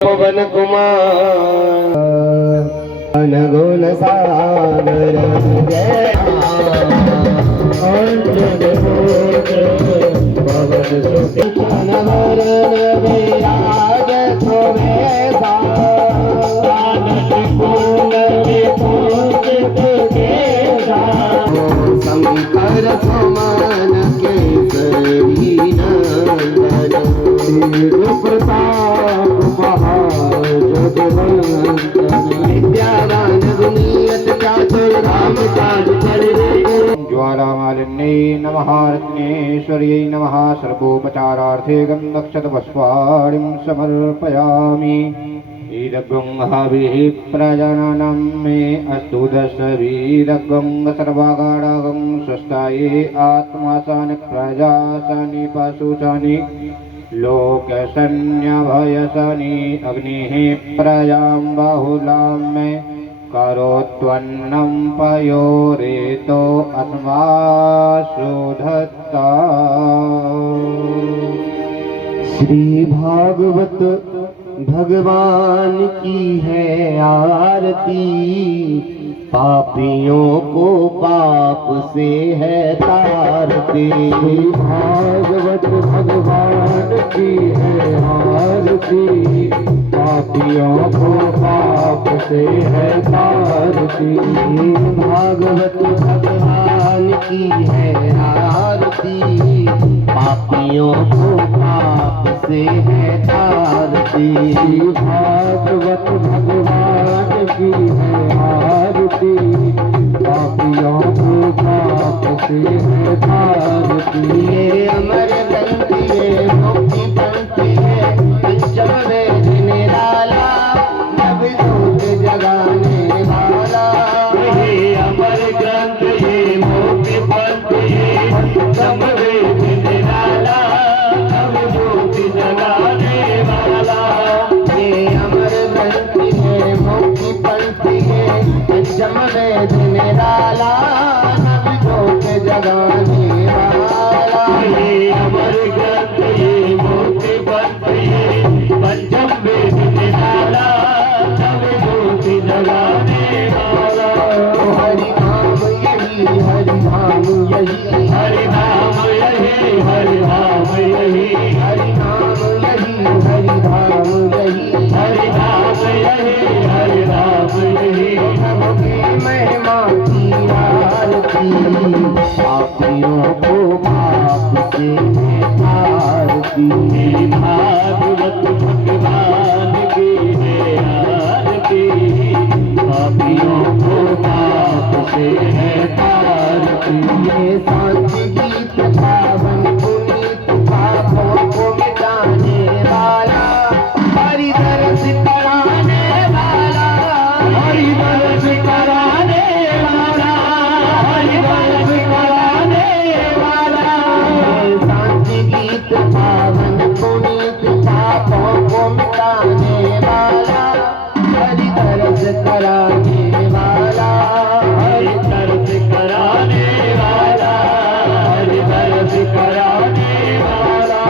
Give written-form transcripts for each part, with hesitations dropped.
पवन कुमार गुण सागर जय पवन सुखन वरण विराज सुवेशा शंकर समान केसरी नंदन प्रताप विद्यावान गुणीयत चातुर रामकाज ज्वालामालिन्यै नमः रत्नेश्वर्यै नमः सर्वोपचारार्थे गन्धक्षतपुष्पाणिं समर्पयामि वीरगुंहभिः प्रजननं मे अस्तु दशवीरगुं सर्वागाढगं स्वस्थाये आत्मासानि प्रजासानि पशुसानि लोकसन्न्यभयसनि अग्निः प्रजां बाहुलां मे करोत्वन्नं पयोरेतो अस्मासु धत्ता। श्री भागवत भगवान की है आरती, पापियों को पाप से है तारती। भागवत भगवान की है आरती, पापियों को पाप से है तारती। भागवत भगवान की है आरती, पापियों को पाप से है तारती। भागवत भगवान की है आरती, पापियों को पाप से है तारती। ये अमर ग्रंथ ये मुक्ति पंथ है, पंचम वेद निराला नवदूत जगाने वाला। ये अमर ग्रंथ ये मुक्ति पंथ ये पंचम वेद निराला नवदूत जगाने वाला। ये अमर ग्रंथ ये मुक्ति पंथ ये पंचम वेद निराला नवदूत जगाने वाला। ये अमर ग्रंथ ये मुक्ति पंथ ये पंचम वेद निराला नवदूत जगाने वाला। हरि नाम यही हरि नाम यही हरि नाम यही हरि नाम यही हरि नाम यही हरि नाम यही हरि नाम यही हरि नाम यही। प्रभु की महिमा की आरती, पापियों को पाप से है तारती। भागवत भगवान की है आरती, पापियों को पाप से है तारती। ये शांति गीत पावन पुनीत पापों को मिटाने वाला, हरि दर्श कराने वाला, हरि दर्श कराने वाला, हरि दर्श कराने वाला। शांति गीत पावन पुनीत पापों को मिटाने वाला, हरि दर्श कराने वाला, हरि दर्श कराने वाला, हरि दर्श कराने वाला।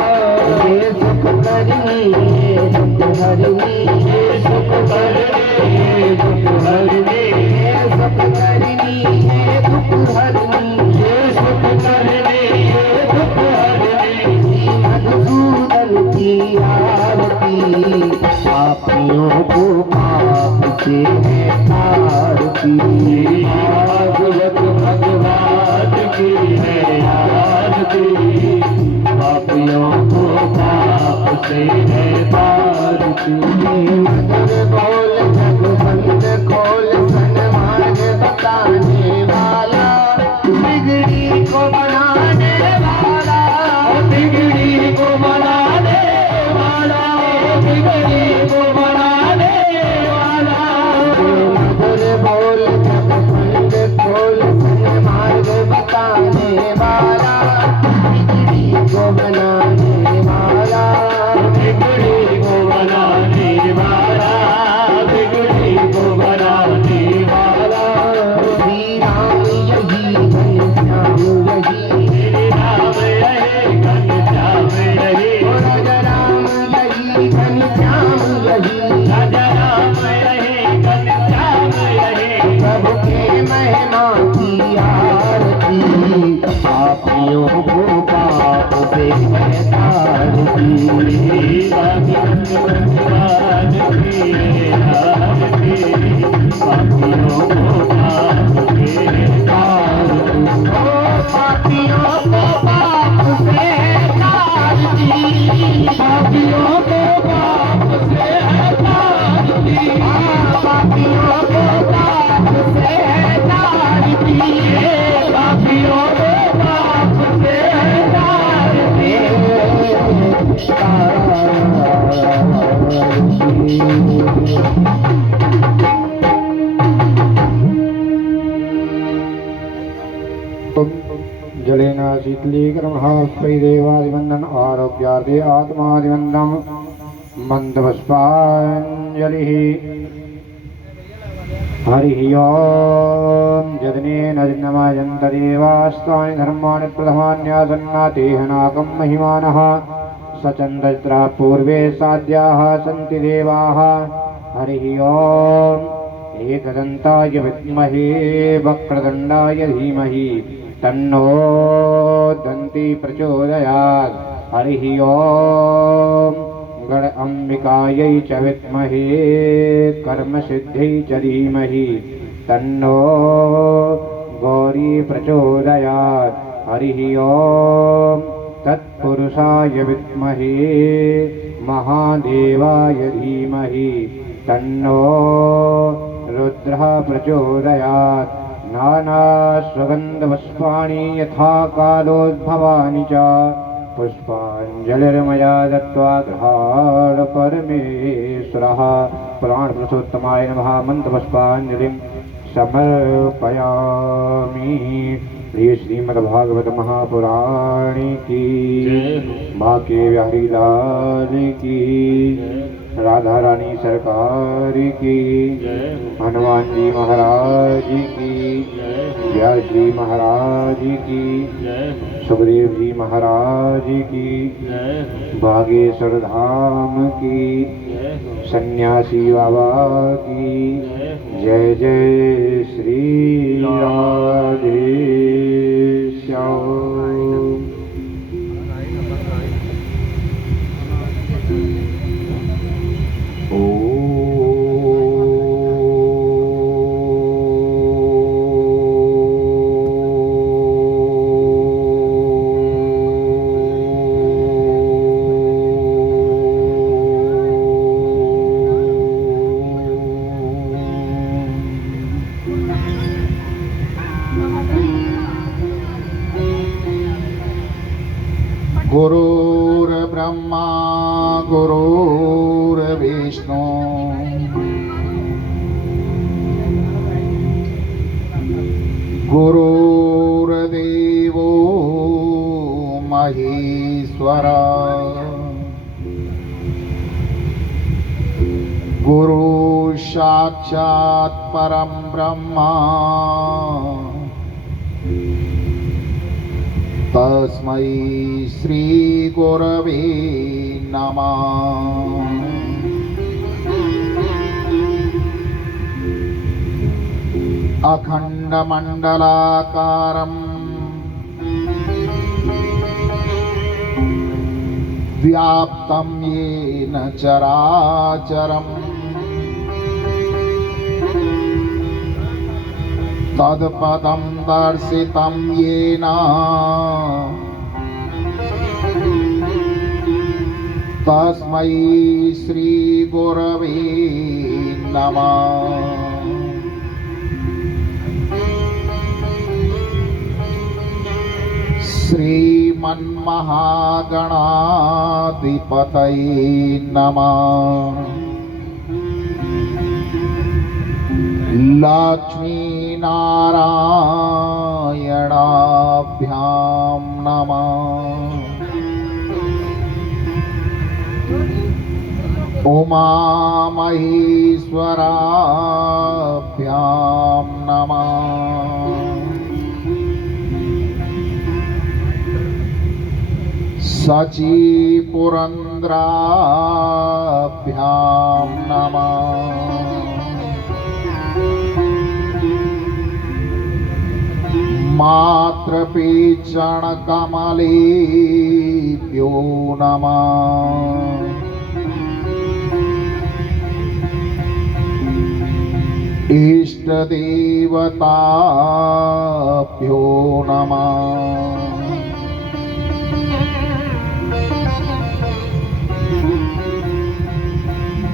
ये सुख करनी ये दुख हरनी, ये सुख करनी ये दुख हरनी, ये सुख करनी ये दुख हरनी, ये सुख करनी ये दुख हरनी। मधुसूदन की आरती, पापियों को पाप से है तारती। भागवत भगवान की है आरती, पापियों को पाप से है तारती। मधुर बोल जग बंद खोल सन्मार्ग बताने वाला, बिगड़ी को बनाने वाला, बिगड़ी को बनाने वाला, बिगड़ी को बनाने वाला। मधुर बोल जग बंद खोल सन्मार्ग बताने वाला, बिगड़ी को बनाने वाला, बिगड़ी को बनाने वाला, बिगड़ी को बनाने वाला। श्री राम यही घनश्याम यही, श्री राम यही घनश्याम यही, राम यही घनश्याम यही। जलेन शीतलीकरणदेवादिवंदन आरोग्यार्थे आत्मादिवंदनम मंदपुष्पांजलि। हरि ओम जदनेन जिन्नमयन्तदेवास्तानि धर्माणि प्रथमान्यासन्नातेहनाकं महिमानः सचन्द्रत्रा पूर्वे साध्याः सन्ति देवाः। हरि ओम एकदन्ताय विद्महे वक्रतुण्डाय धीमहि तन्नो दन्ती प्रचोदयात्। हरि ओम गण अंबिकायै च विद्महे कर्मसिद्ध्यै च धीमहि तन्नो गौरी प्रचोदयात्। हरि ओम तत्पुरुषाय विद्महे महादेवाय धीमहि तन्नो रुद्रः प्रचोदयात्। नानास्वगन्धपुष्पाणि यथा कालोद्भवानि च पुष्पाञ्जलिर्मया दत्त्वा गृहाण परमेश्वरः। पुराणपुरुषोत्तमाय नमः मन्त्रपुष्पाञ्जलिं समर्पयामि। प्रिय श्रीमद्भागवत महापुराण की, बांके बिहारी लाल की, राधा रानी सरकार की, हनुमान जी महाराज की, व्यास जी महाराज की, सुखदेव जी महाराज की, बागेश्वर धाम की, सन्यासी बाबा की जय जय श्री राधे श्याम। गुरुर्ब्रह्मा गुरुर्विष्णु गुरुर्देवो महेश्वरा गुरु साक्षात् परं ब्रह्मा तस्मै श्री गुरवे नमः। अखण्डमण्डलाकारं व्याप्तं येन चराचरम् तत्पदं दर्शितं येन तस्मै श्री गुरवे नमः। श्रीमन्महागणाधिपतये नमः। लक्ष्मीनारायणाभ्यां नमः। उमामहेश्वराभ्यां नमः। सचीपुरन्द्राभ्यां नमः। मातृपीचणकमलेभ्यो नमः। इष्टदेवताभ्यो नमः।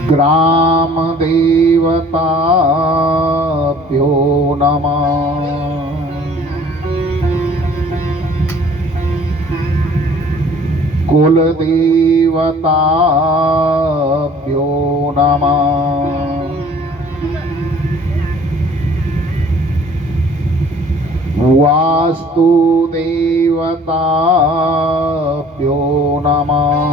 ग्रामदेवताभ्यो नमः। कुलदेवताभ्यो नमः। वास्तु देवताभ्यो नमः।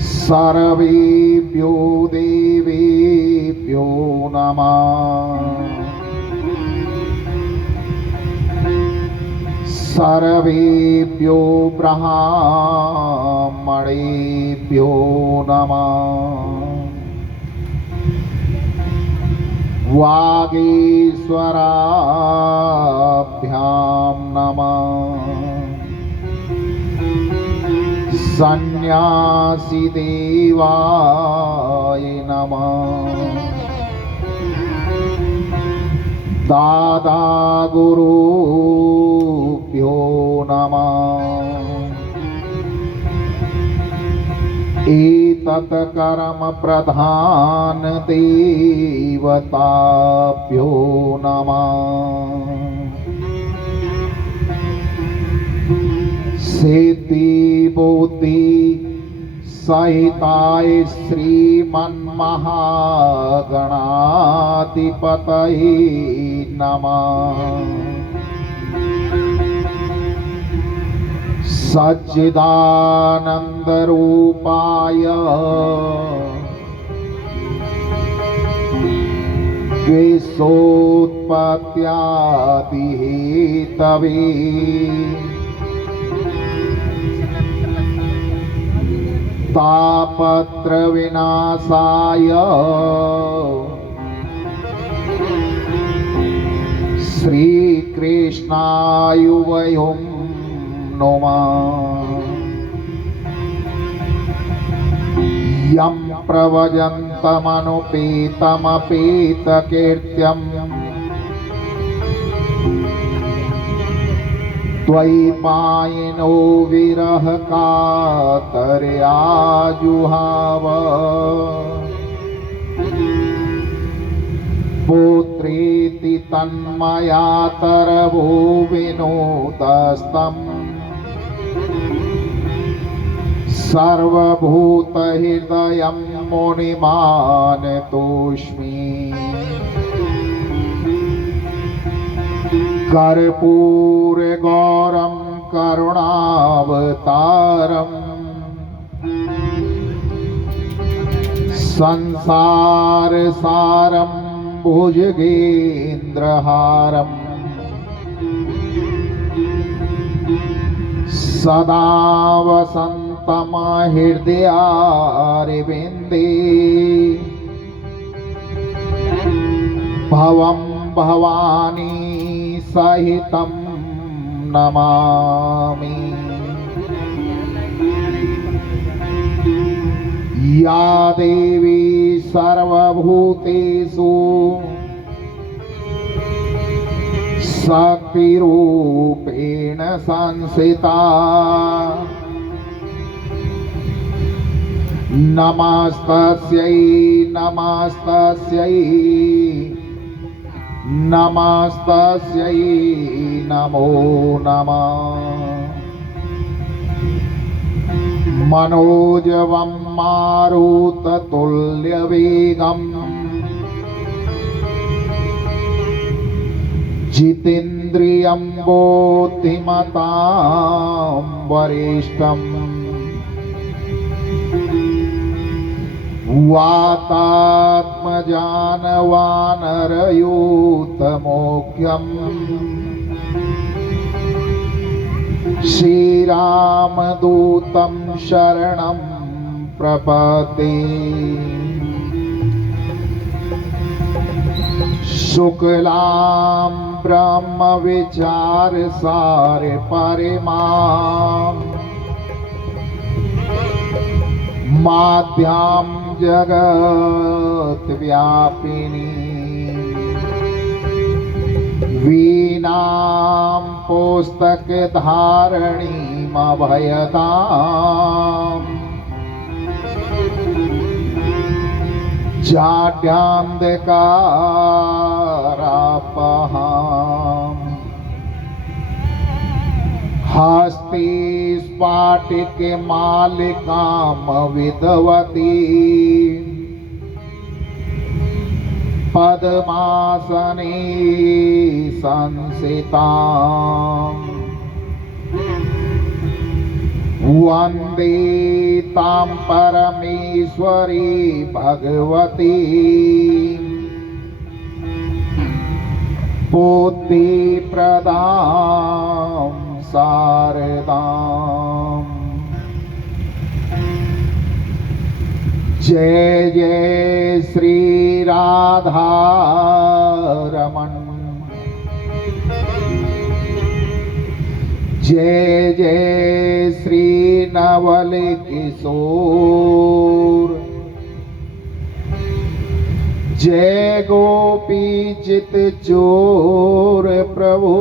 सर्वेभ्यो देवेभ्यो नमः। सर्वेभ्यो ब्राह्मणेभ्यो नमः। वागीश्वराभ्यां नमः। सन्यासी देवाय नमः। दादा गुरुभ्यो नमः। एतत् कर्म प्रधान देवताभ्यो नमः। सिद्धि बुद्धि सहिताय श्रीमन्महागणाधिपतये नमः। सच्चिदानंद रूपाय विश्वोत्पत्त्यादिहेतवे तापत्र विनाशाय श्री कृष्णाय वयं नमः। यं प्रवजन्तमनुपेतमपेतकीर्त्यम् द्वैपायनो विरह कातर्या जुहाव। पुत्रेति तन्मयातरवो विनोदस्तम् सर्वभूतहृदयं मुनिमानतोऽस्मि। कर्पूरगौरं करुणावतारम् संसारसारं भुजगेन्द्रहारम् सदा वसन्तं हृदयारविन्दे। भवं भवानी सहितं नमामि। या देवी सर्वभूतेषु शक्तिरूपेण संस्थिता। नमस्तस्यै नमस्तस्यै नमस्तस्यै नमो नमः। मनोजवं मारुततुल्यवेगम् जितेन्द्रियं बुद्धिमतां वरिष्ठम्। वातात्मजानवानरयूथमोख्यम् श्रीरामदूतं शरणं प्रपद्ये। शुक्लां ब्रह्मविचारसार परिमां माध्यां जगद्व्यापिनी। वीणां पुस्तकधारिणीमभयदाम् जाड्यान्धकारापहाम्। हस्ते स्फाटिकमालिकां विधवती पद्मासने संसिताम् वन्दे तां परमेश्वरी भगवती बुद्धिप्रदां शारदाम्। जय जय श्री राधा रमण, जय जय श्री नवल किशोर, जय गोपी चित चोर प्रभु,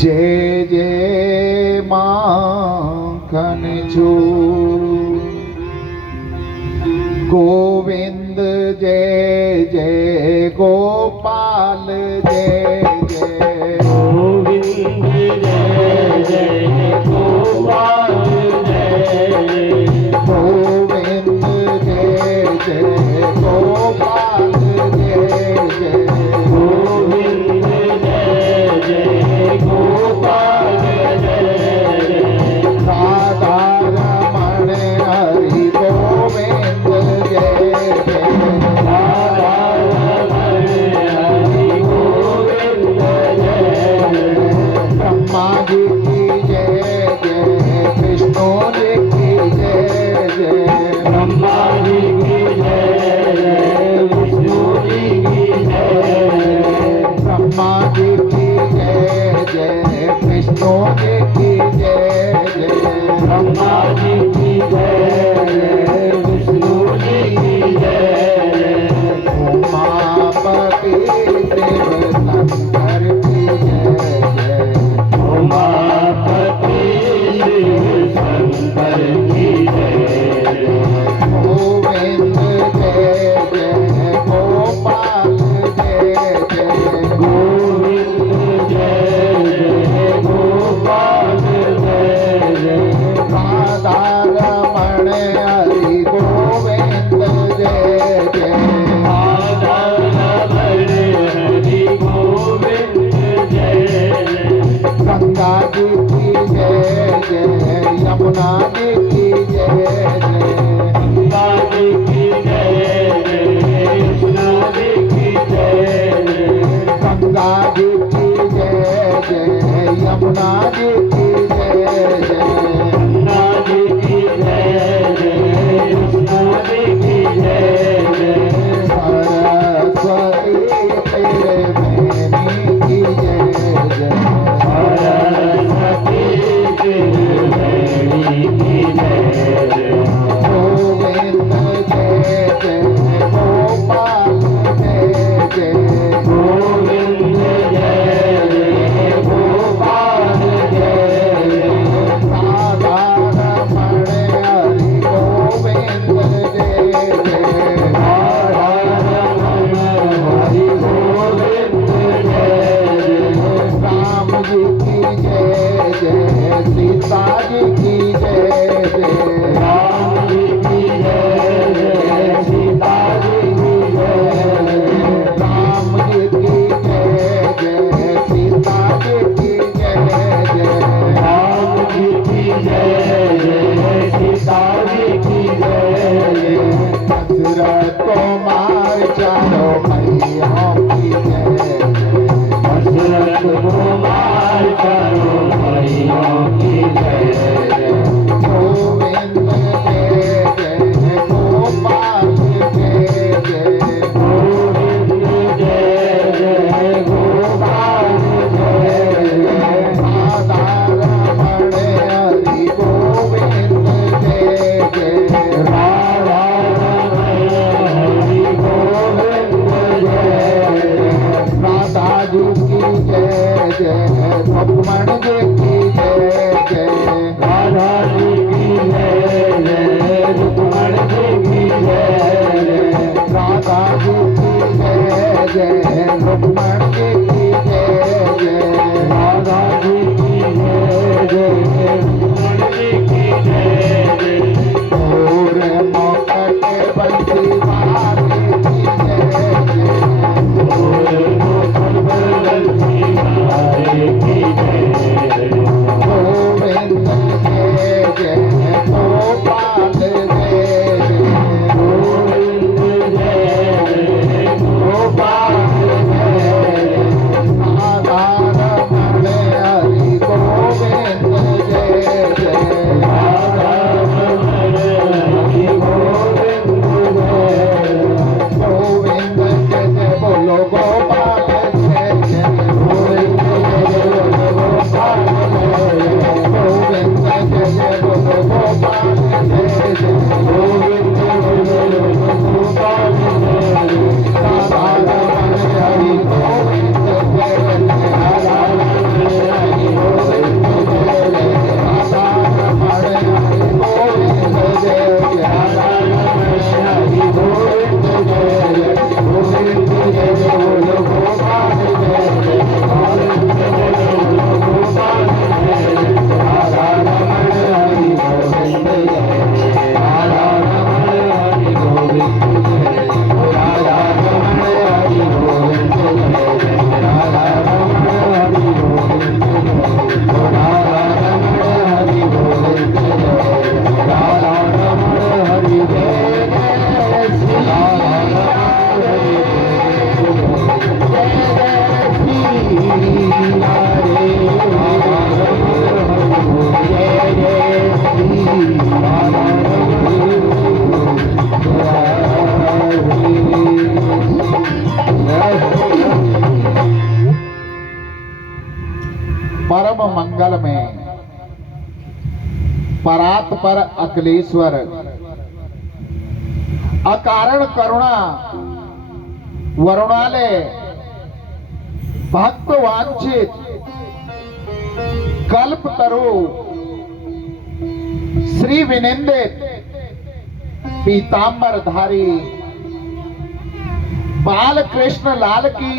जय जय माखन चोर। गोविंद जय जय गोपाल जय जय, गोविंद जय जय गोपाल जय जय, गोविंद जय जय गोपाल जय जय, गोविंद जय जय गोपाल जय जय, राधा रमण हरि गोविंद जय जय, राधा रमण हरि गोविंद जय जय, ब्रह्मा जी की जय जय, विष्णु जी की जय जय, ब्रह्मा जी की जय जय, विष्णु जी की जय जय, ब्रह्मा जी की जय जय, विष्णु जी की जय जय, ब्रह्मा जी की जय जय, विष्णु जी की जय जय, उमापति शिव शंकर की जय जय, उमापति शिव शंकर की जय जय, गोविंद जय जय गोपाल जय जय, गोविंद जय जय गोपाल जय जय, राधा रमण हरि गोविंद जय जय, राधा रमण हरि गोविंद जय जय, गंगा जी की जय जय, यमुना जी की जय जय, गंगा जी की जय जय, यमुना जी की जय जय, गंगा जी की जय जय, यमुना जी की जय जय, गंगा जी की जय जय, यमुना जी की जय जय, सरस्वती तेरे मैनी की जय जय, सरस्वती त्रिवेणी की जय जय, गोविंद जय जय गोपाल जय जय, गोविंद जय जय गोपाल जय जय, राधा रमण हरि गोविंद जय जय, राधा रमण हरि गोविंद जय जय, राम जी की जय जय, सीता जी की जय जय, राम जी की जय जय, सीता जी की जय जय, राम जी की जय जय, सीता जी की जय जय, राम जी की जय जय, सीता जी की जय जय, दशरथ कुमार चारों भैया की जय जय, दशरथ कुमार चारों भाइयों की जय जय, गोविंद जय जय गोपाल जय जय, गोविंद जय जय गोपाल जय जय, राधा रमण हरि गोविंद जय जय, राधा रमण हरि गोविंद जय जय बोलो गोपाल जय जय गोविंद बोलो गोपाल जय जय राधा रमण हरि गोविंद जय जय राधा रमण हरि गोविंद जय जय राधा रमण हरि गोविंद जय जय राधा रमण हरि गोविंद जय जय गोविंद जय जय बोलो गोपाल जय जय गोविंद जय जय बोलो गोपाल जय जय राधा रमण हरि गोविंद जय जय राधा रमण हरि गोविंद जय जय राधा रमण हरि गोविंद जय जय राधा रमण हरि गोविंद जय जय राधा रमण हरि गोविंद जय जय राधा रमण हरि जय जय श्री राधा रमण हरि गोविंद जय जय श्री हरे राधा रमण हरि गोविंद जय जय श्री राधा रमण परम मंगल में परात पर अखिलेश्वर अकारण करुणा वरुणालय भक्त वांछित कल्प तरु श्री विनिंदित पीतांबर धारी बाल कृष्ण लाल की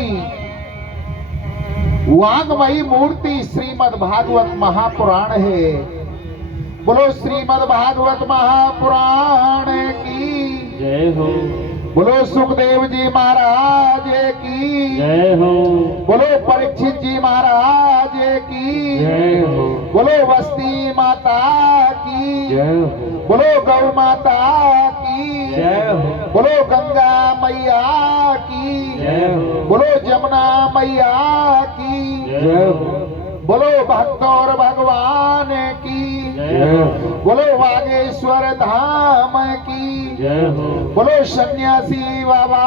वांगमयी मूर्ति श्रीमद् भागवत महापुराण है। बोलो श्रीमद् भागवत महापुराण की जय हो। बोलो सुखदेव जी महाराज की जय हो। बोलो परीक्षित जी महाराज की जय हो। बोलो वस्ती माता की जय हो। बोलो गौ माता की जय हो। बोलो गंगा मैया की जय हो। बोलो जमुना मैया की जय हो। बोलो भक्त और भगवान की जय हो। बोलो बागेश्वर धाम की जय हो। बोलो सन्यासी बाबा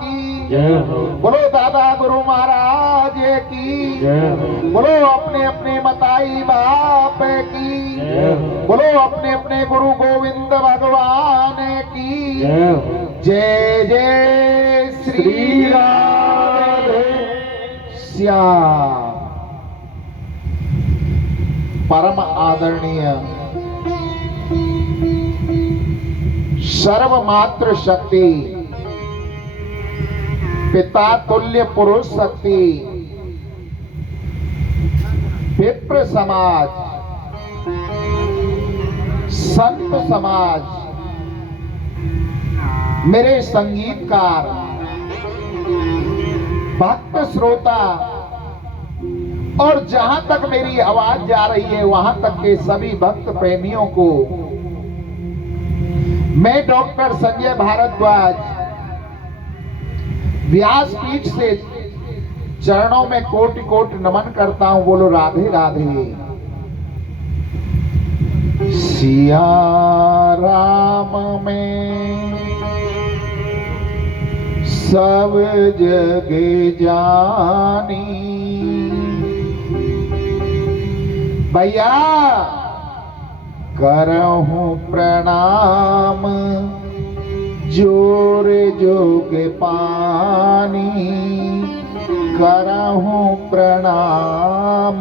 की जय हो। बोलो दादा गुरु महाराज की जय हो। बोलो अपने अपने मताई बाप की जय हो। बोलो अपने अपने गुरु गोविंद भगवान की जय हो। जय जय श्री राधे श्याम। परम आदरणीय सर्वमात्र शक्ति पिता तुल्य पुरुष शक्ति विप्र समाज संत समाज मेरे संगीतकार भक्त श्रोता और जहां तक मेरी आवाज जा रही है वहां तक के सभी भक्त प्रेमियों को मैं डॉक्टर संजय भारद्वाज व्यासपीठ से चरणों में कोटि कोटि नमन करता हूं। बोलो राधे राधे। सिया राम में सब जग जानी भैया करहूं प्रणाम जोर जोग पानी करहूं प्रणाम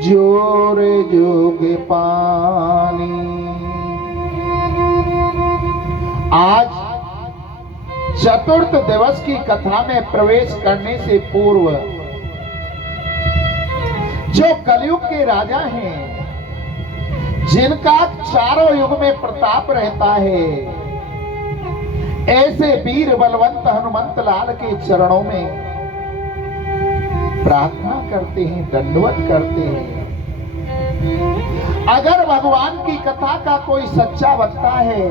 जोर जोग पानी। आज चतुर्थ दिवस की कथा में प्रवेश करने से पूर्व जो कलयुग के राजा हैं जिनका चारों युग में प्रताप रहता है ऐसे वीर बलवंत हनुमंत लाल के चरणों में प्रार्थना करते हैं, दंडवत करते हैं। अगर भगवान की कथा का कोई सच्चा वक्ता है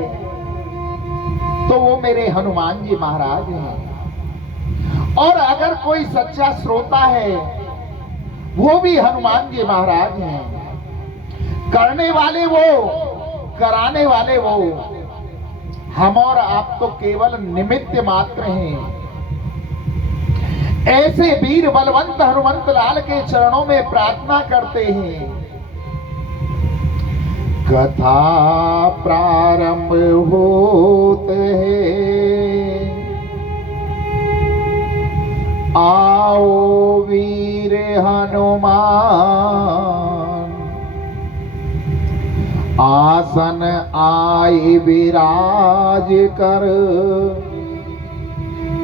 तो वो मेरे हनुमान जी महाराज हैं, और अगर कोई सच्चा श्रोता है वो भी हनुमान जी महाराज हैं। करने वाले वो, कराने वाले वो, हम और आप तो केवल निमित्त मात्र हैं। ऐसे वीर बलवंत हनुमंत लाल के चरणों में प्रार्थना करते हैं। कथा प्रारंभ होत है, आओ वीर हनुमान, आसन आए विराज कर,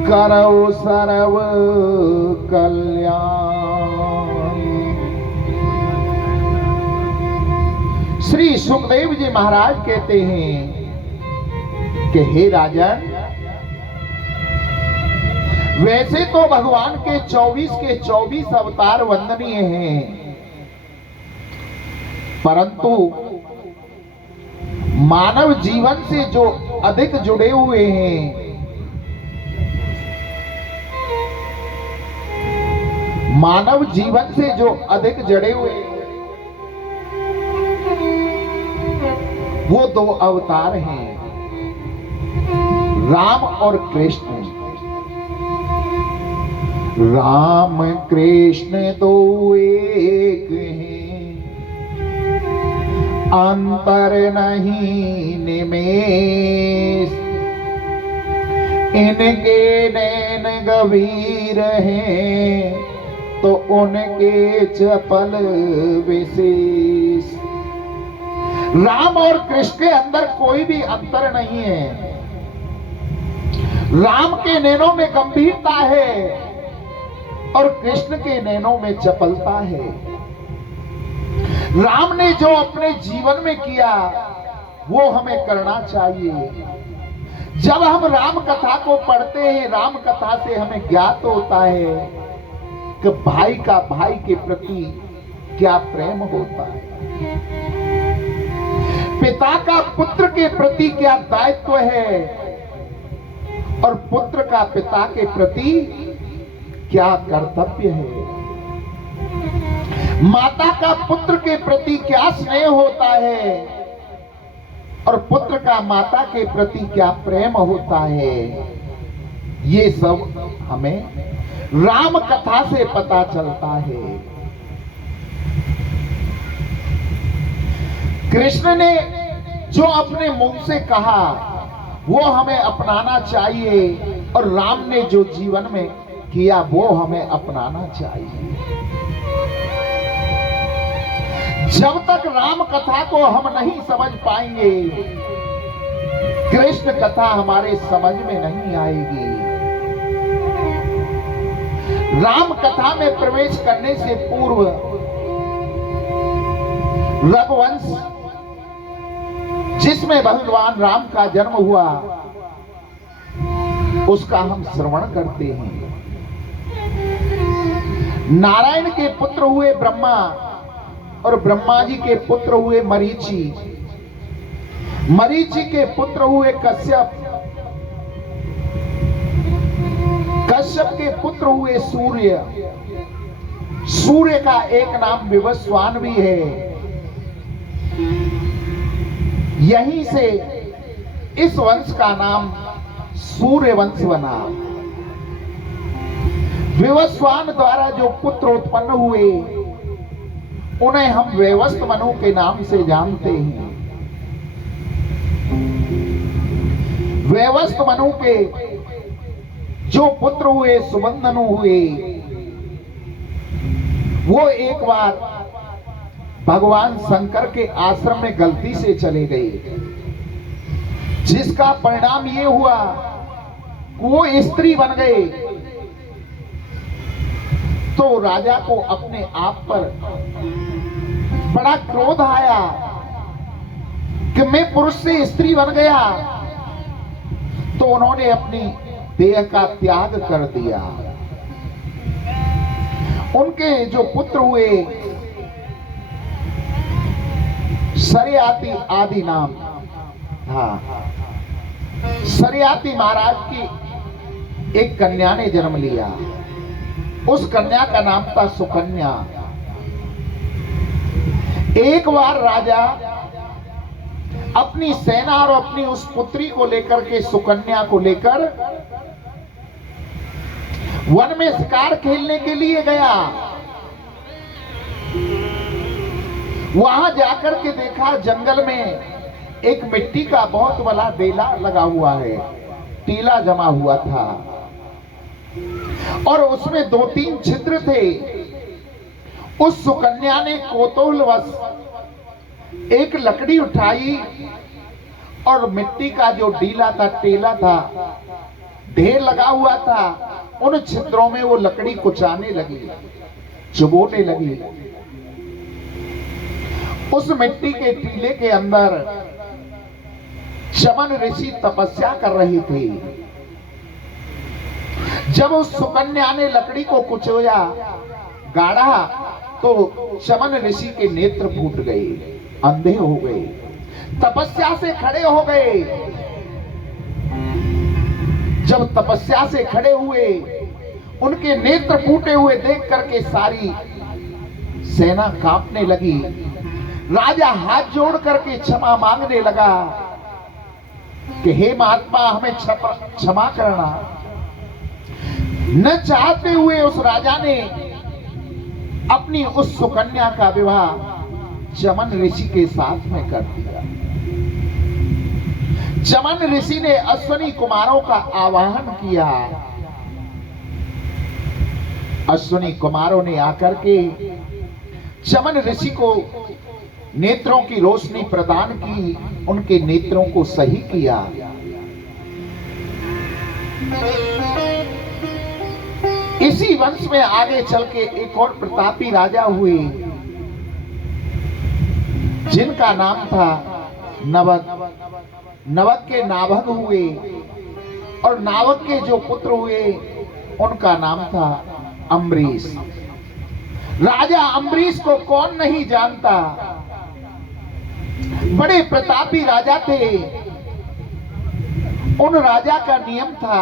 करौ सर्व कल्याण। श्री सुखदेव जी महाराज कहते हैं कि हे राजन, वैसे तो भगवान के 24 अवतार वंदनीय हैं, परंतु मानव जीवन से जो अधिक जुड़े हुए हैं, मानव जीवन से जो अधिक जड़े हुए हैं, वो 2 अवतार हैं, राम और कृष्ण। राम कृष्ण दो एक हैं, अंतर नहीं निमेष, इनके नैन गंभीर हैं तो उनके चपल विशेष। राम और कृष्ण के अंदर कोई भी अंतर नहीं है। राम के नैनों में गंभीरता है और कृष्ण के नैनों में चपलता है। राम ने जो अपने जीवन में किया वो हमें करना चाहिए। जब हम राम कथा को पढ़ते हैं, राम कथा से हमें ज्ञात होता है कि भाई का भाई के प्रति क्या प्रेम होता है, पिता का पुत्र के प्रति क्या दायित्व है और पुत्र का पिता के प्रति क्या कर्तव्य है, माता का पुत्र के प्रति क्या स्नेह होता है और पुत्र का माता के प्रति क्या प्रेम होता है। ये सब हमें राम कथा से पता चलता है। कृष्ण ने जो अपने मुंह से कहा वो हमें अपनाना चाहिए और राम ने जो जीवन में किया वो हमें अपनाना चाहिए। जब तक राम कथा को हम नहीं समझ पाएंगे, कृष्ण कथा हमारे समझ में नहीं आएगी। राम कथा में प्रवेश करने से पूर्व रघुवंश जिसमें भगवान राम का जन्म हुआ उसका हम श्रवण करते हैं। नारायण के पुत्र हुए ब्रह्मा और ब्रह्मा जी के पुत्र हुए मरीचि, मरीचि के पुत्र हुए कश्यप, कश्यप के पुत्र हुए सूर्य, सूर्य का एक नाम विवस्वान भी है। यहीं से इस वंश का नाम सूर्य वंश बना। विवस्वान द्वारा जो पुत्र उत्पन्न हुए उन्हें हम वैवस्वत मनु के नाम से जानते हैं। वैवस्वत मनु के जो पुत्र हुए सुबंधनु हुए, वो एक बार भगवान शंकर के आश्रम में गलती से चले गए, जिसका परिणाम ये हुआ वो स्त्री बन गए। तो राजा को अपने आप पर बड़ा क्रोध आया कि मैं पुरुष से स्त्री बन गया, तो उन्होंने अपनी देह का त्याग कर दिया। उनके जो पुत्र हुए सरियाती आदि नाम, सरियाती महाराज की एक कन्या ने जन्म लिया। उस कन्या का नाम था सुकन्या। एक बार राजा अपनी सेना और अपनी उस पुत्री को लेकर के, सुकन्या को लेकर वन में शिकार खेलने के लिए गया। वहां जाकर के देखा जंगल में एक मिट्टी का बहुत बड़ा बेला लगा हुआ है, टीला जमा हुआ था और उसमें 2-3 छिद्र थे। उस सुकन्या ने कौतूहलवश एक लकड़ी उठाई और मिट्टी का जो डीला था, टेला था, ढेर लगा हुआ था, उन छिद्रों में वो लकड़ी कुचाने लगी, चुभोने लगी। उस मिट्टी के टीले के अंदर चमन ऋषि तपस्या कर रहे थे। जब उस सुकन्या ने लकड़ी को कुचोया, गाढ़ा, तो चमन ऋषि के नेत्र फूट गए, अंधे हो गए, तपस्या से खड़े हो गए। जब तपस्या से खड़े हुए, उनके नेत्र फूटे हुए देख करके सारी सेना कांपने लगी। राजा हाथ जोड़ करके क्षमा मांगने लगा कि हे महात्मा, हमें क्षमा करना। न चाहते हुए उस राजा ने अपनी उस सुकन्या का विवाह चमन ऋषि के साथ में कर दिया। चमन ऋषि ने अश्विनी कुमारों का आवाहन किया। अश्विनी कुमारों ने आकर के चमन ऋषि को नेत्रों की रोशनी प्रदान की, उनके नेत्रों को सही किया। इसी वंश में आगे चल के एक और प्रतापी राजा हुए, जिनका नाम था नवक। नवक के नाभग हुए और नावक के जो पुत्र हुए, उनका नाम था अम्बरीश। राजा अम्बरीश को कौन नहीं जानता, बड़े प्रतापी राजा थे। उन राजा का नियम था,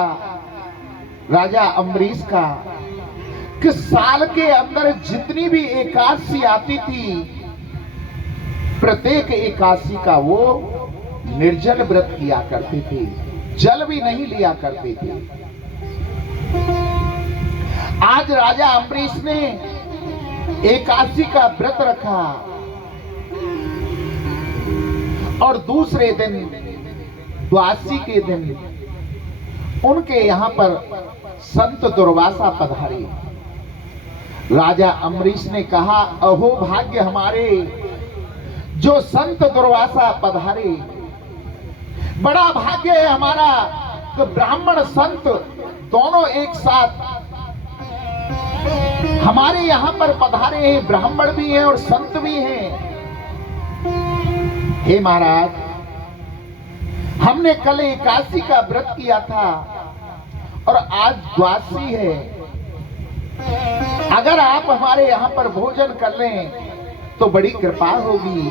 राजा अम्बरीश का, कि साल के अंदर जितनी भी एकादशी आती थी, प्रत्येक एकादशी का वो निर्जल व्रत किया करते थे, जल भी नहीं लिया करते थे। आज राजा अम्बरीश ने एकादशी का व्रत रखा और दूसरे दिन, द्वादशी के दिन, उनके यहां पर संत दुर्वासा पधारे। राजा अम्बरीश ने कहा, अहो भाग्य हमारे, जो संत दुर्वासा पधारे। बड़ा भाग्य है हमारा कि ब्राह्मण संत दोनों एक साथ हमारे यहां पर पधारे हैं, ब्राह्मण भी हैं और संत भी हैं। हे महाराज, हमने कल एकादशी का व्रत किया था और आज द्वादशी है। अगर आप हमारे यहाँ पर भोजन कर लें तो बड़ी कृपा होगी।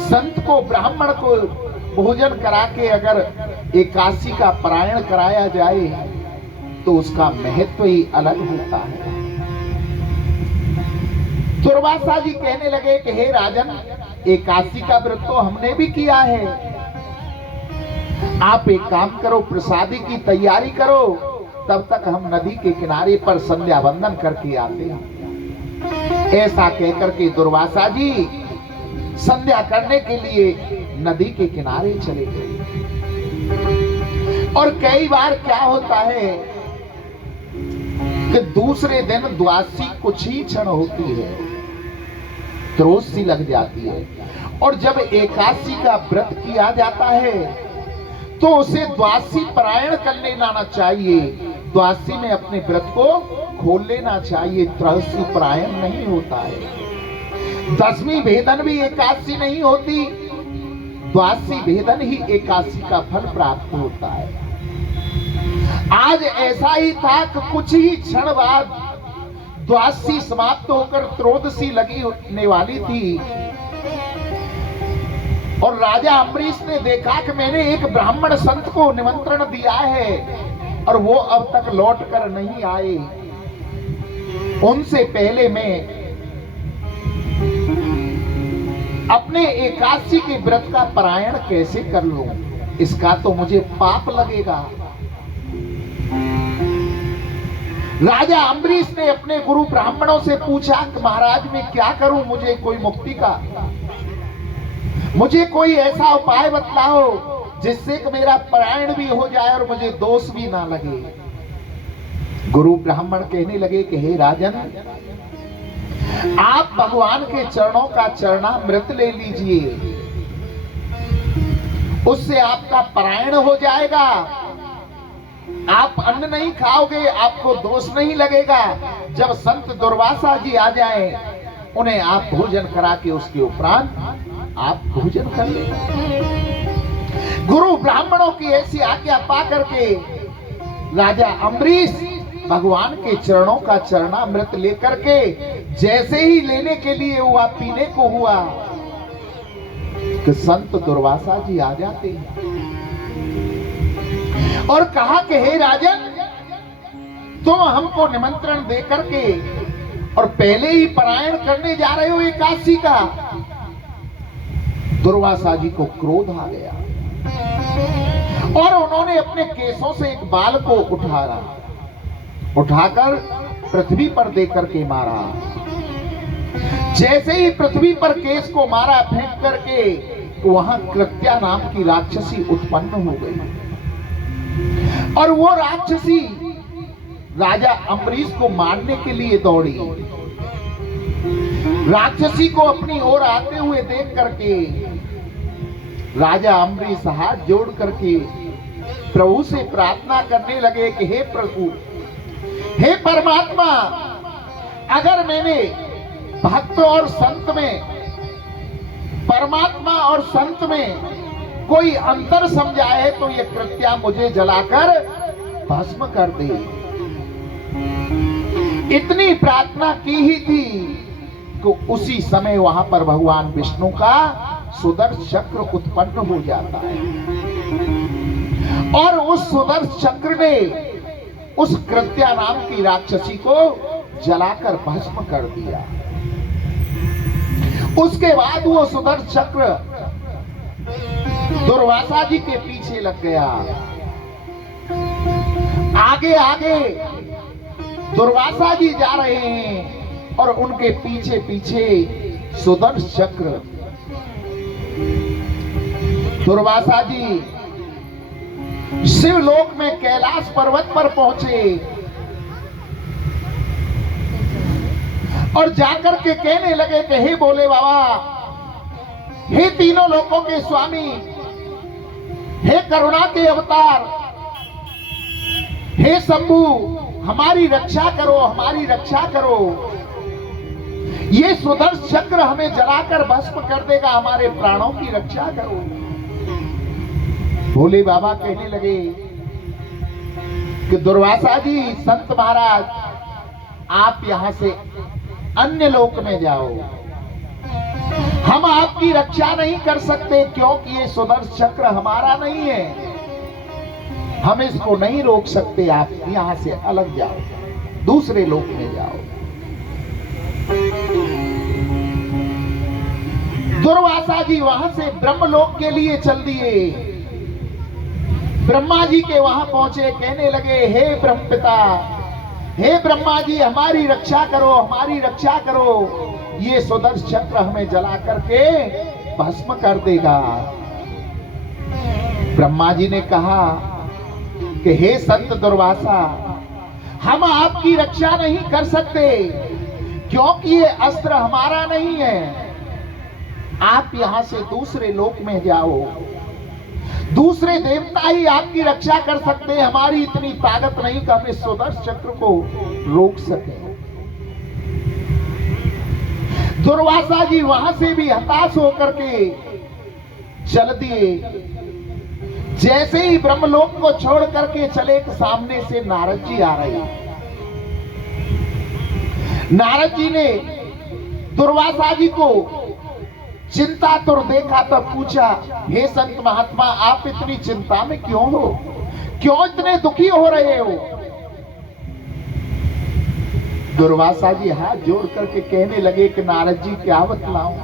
संत को, ब्राह्मण को भोजन करा के अगर एकादशी का पारायण कराया जाए तो उसका महत्व ही अलग होता है। दुर्वासा जी कहने लगे कि हे राजन, एकादशी का व्रत तो हमने भी किया है। आप एक काम करो, प्रसादी की तैयारी करो, तब तक हम नदी के किनारे पर संध्या वंदन करके आते हैं। ऐसा कहकर के दुर्वासा जी संध्या करने के लिए नदी के किनारे चले गए। और कई बार क्या होता है कि दूसरे दिन द्वादशी कुछ ही क्षण होती है, त्रोस सी लग जाती है, और जब एकादशी का व्रत किया जाता है तो उसे द्वादशी पारायण कर लेना चाहिए। द्वादशी में अपने व्रत को खोल लेना चाहिए, त्रयोदशी पारायण नहीं होता है। दसवीं भेदन भी एकादशी नहीं होती, द्वादशी भेदन ही एकादशी का फल प्राप्त होता है। आज ऐसा ही था कि कुछ ही क्षण बाद द्वादशी समाप्त होकर त्रयोदशी लगी होने वाली थी और राजा अम्बरीश ने देखा कि मैंने एक ब्राह्मण संत को निमंत्रण दिया है और वो अब तक लौट कर नहीं आए। उनसे पहले मैं अपने एकादशी के व्रत का पारायण कैसे कर लूं, इसका तो मुझे पाप लगेगा। राजा अम्बरीश ने अपने गुरु ब्राह्मणों से पूछा कि महाराज मैं क्या करूं, मुझे कोई मुक्ति का मुझे कोई ऐसा उपाय बतलाओ जिससे कि मेरा परायण भी हो जाए और मुझे दोष भी ना लगे। गुरु ब्राह्मण कहने लगे कि हे राजन, आप भगवान के चरणों का चरणामृत ले लीजिए, उससे आपका परायण हो जाएगा। आप अन्न नहीं खाओगे, आपको दोष नहीं लगेगा। जब संत दुर्वासा जी आ जाएं, उन्हें आप भोजन करा के उसके उपरांत आप भोजन कर लें। गुरु ब्राह्मणों की ऐसी आज्ञा पा करके राजा अम्बरीश भगवान के चरणों का चरणामृत लेकर के जैसे ही लेने के लिए हुआ, पीने को हुआ, कि संत दुर्वासा जी आ जाते हैं और कहा कि हे राजन, तुम हमको निमंत्रण दे करके और पहले ही परायण करने जा रहे हो एकादशी का। दुर्वासा जी को क्रोध आ गया और उन्होंने अपने केसों से एक बाल को उठाकर पृथ्वी पर देकर के मारा। जैसे ही पृथ्वी पर केस को मारा फेंक करके, तो वहां कृत्या नाम की राक्षसी उत्पन्न हो गई और वो राक्षसी राजा अम्बरीश को मारने के लिए दौड़ी। राक्षसी को अपनी ओर आते हुए देख करके राजा अम्बरीश हाथ जोड़ करके प्रभु से प्रार्थना करने लगे कि हे प्रभु, हे परमात्मा, अगर मैंने भक्त और संत में, परमात्मा और संत में कोई अंतर समझा है तो ये कृत्या मुझे जलाकर भस्म कर दे। इतनी प्रार्थना की ही थी कि उसी समय वहां पर भगवान विष्णु का सुदर्शन चक्र उत्पन्न हो जाता है और उस सुदर्शन चक्र ने उस कृत्या नाम की राक्षसी को जलाकर भस्म कर दिया। उसके बाद वो सुदर्शन चक्र दुर्वासा जी के पीछे लग गया। आगे आगे दुर्वासा जी जा रहे हैं और उनके पीछे पीछे सुदर्शन चक्र। दुर्वासा जी शिवलोक में कैलाश पर्वत पर पहुंचे और जाकर के कहने लगे कि हे भोले बाबा, हे तीनों लोकों के स्वामी, हे करुणा के अवतार, हे शंभू, हमारी रक्षा करो, हमारी रक्षा करो। ये सुदर्शन चक्र हमें जलाकर भस्म कर देगा, हमारे प्राणों की रक्षा करो। भोले बाबा कहने लगे कि दुर्वासा जी, संत महाराज, आप यहां से अन्य लोक में जाओ, हम आपकी रक्षा नहीं कर सकते क्योंकि ये सुदर्शन चक्र हमारा नहीं है, हम इसको नहीं रोक सकते। आप यहां से अलग जाओ, दूसरे लोक में जाओ। दुर्वासा जी वहां से ब्रह्मलोक के लिए चल दिए। ब्रह्मा जी के वहां पहुंचे, कहने लगे हे ब्रह्मपिता, हे ब्रह्मा जी, हमारी रक्षा करो, हमारी रक्षा करो, ये सुदर्शन चक्र हमें जला करके भस्म कर देगा। ब्रह्मा जी ने कहा कि हे संत दुर्वासा, हम आपकी रक्षा नहीं कर सकते क्योंकि ये अस्त्र हमारा नहीं है। आप यहां से दूसरे लोक में जाओ, दूसरे देवता ही आपकी रक्षा कर सकते हैं, हमारी इतनी ताकत नहीं कि हम इस सुदर्शन चक्र को रोक सके। दुर्वासा जी वहां से भी हताश होकर के चल दिए। जैसे ही ब्रह्मलोक को छोड़ करके चले, सामने से नारद जी आ रहे। नारद जी ने दुर्वासा जी को चिंतातुर देखा, तब पूछा, हे संत महात्मा, आप इतनी चिंता में क्यों हो, क्यों इतने दुखी हो रहे हो? दुर्वासा जी हाथ जोड़ करके कहने लगे कि नारद जी, क्या बतलाऊं,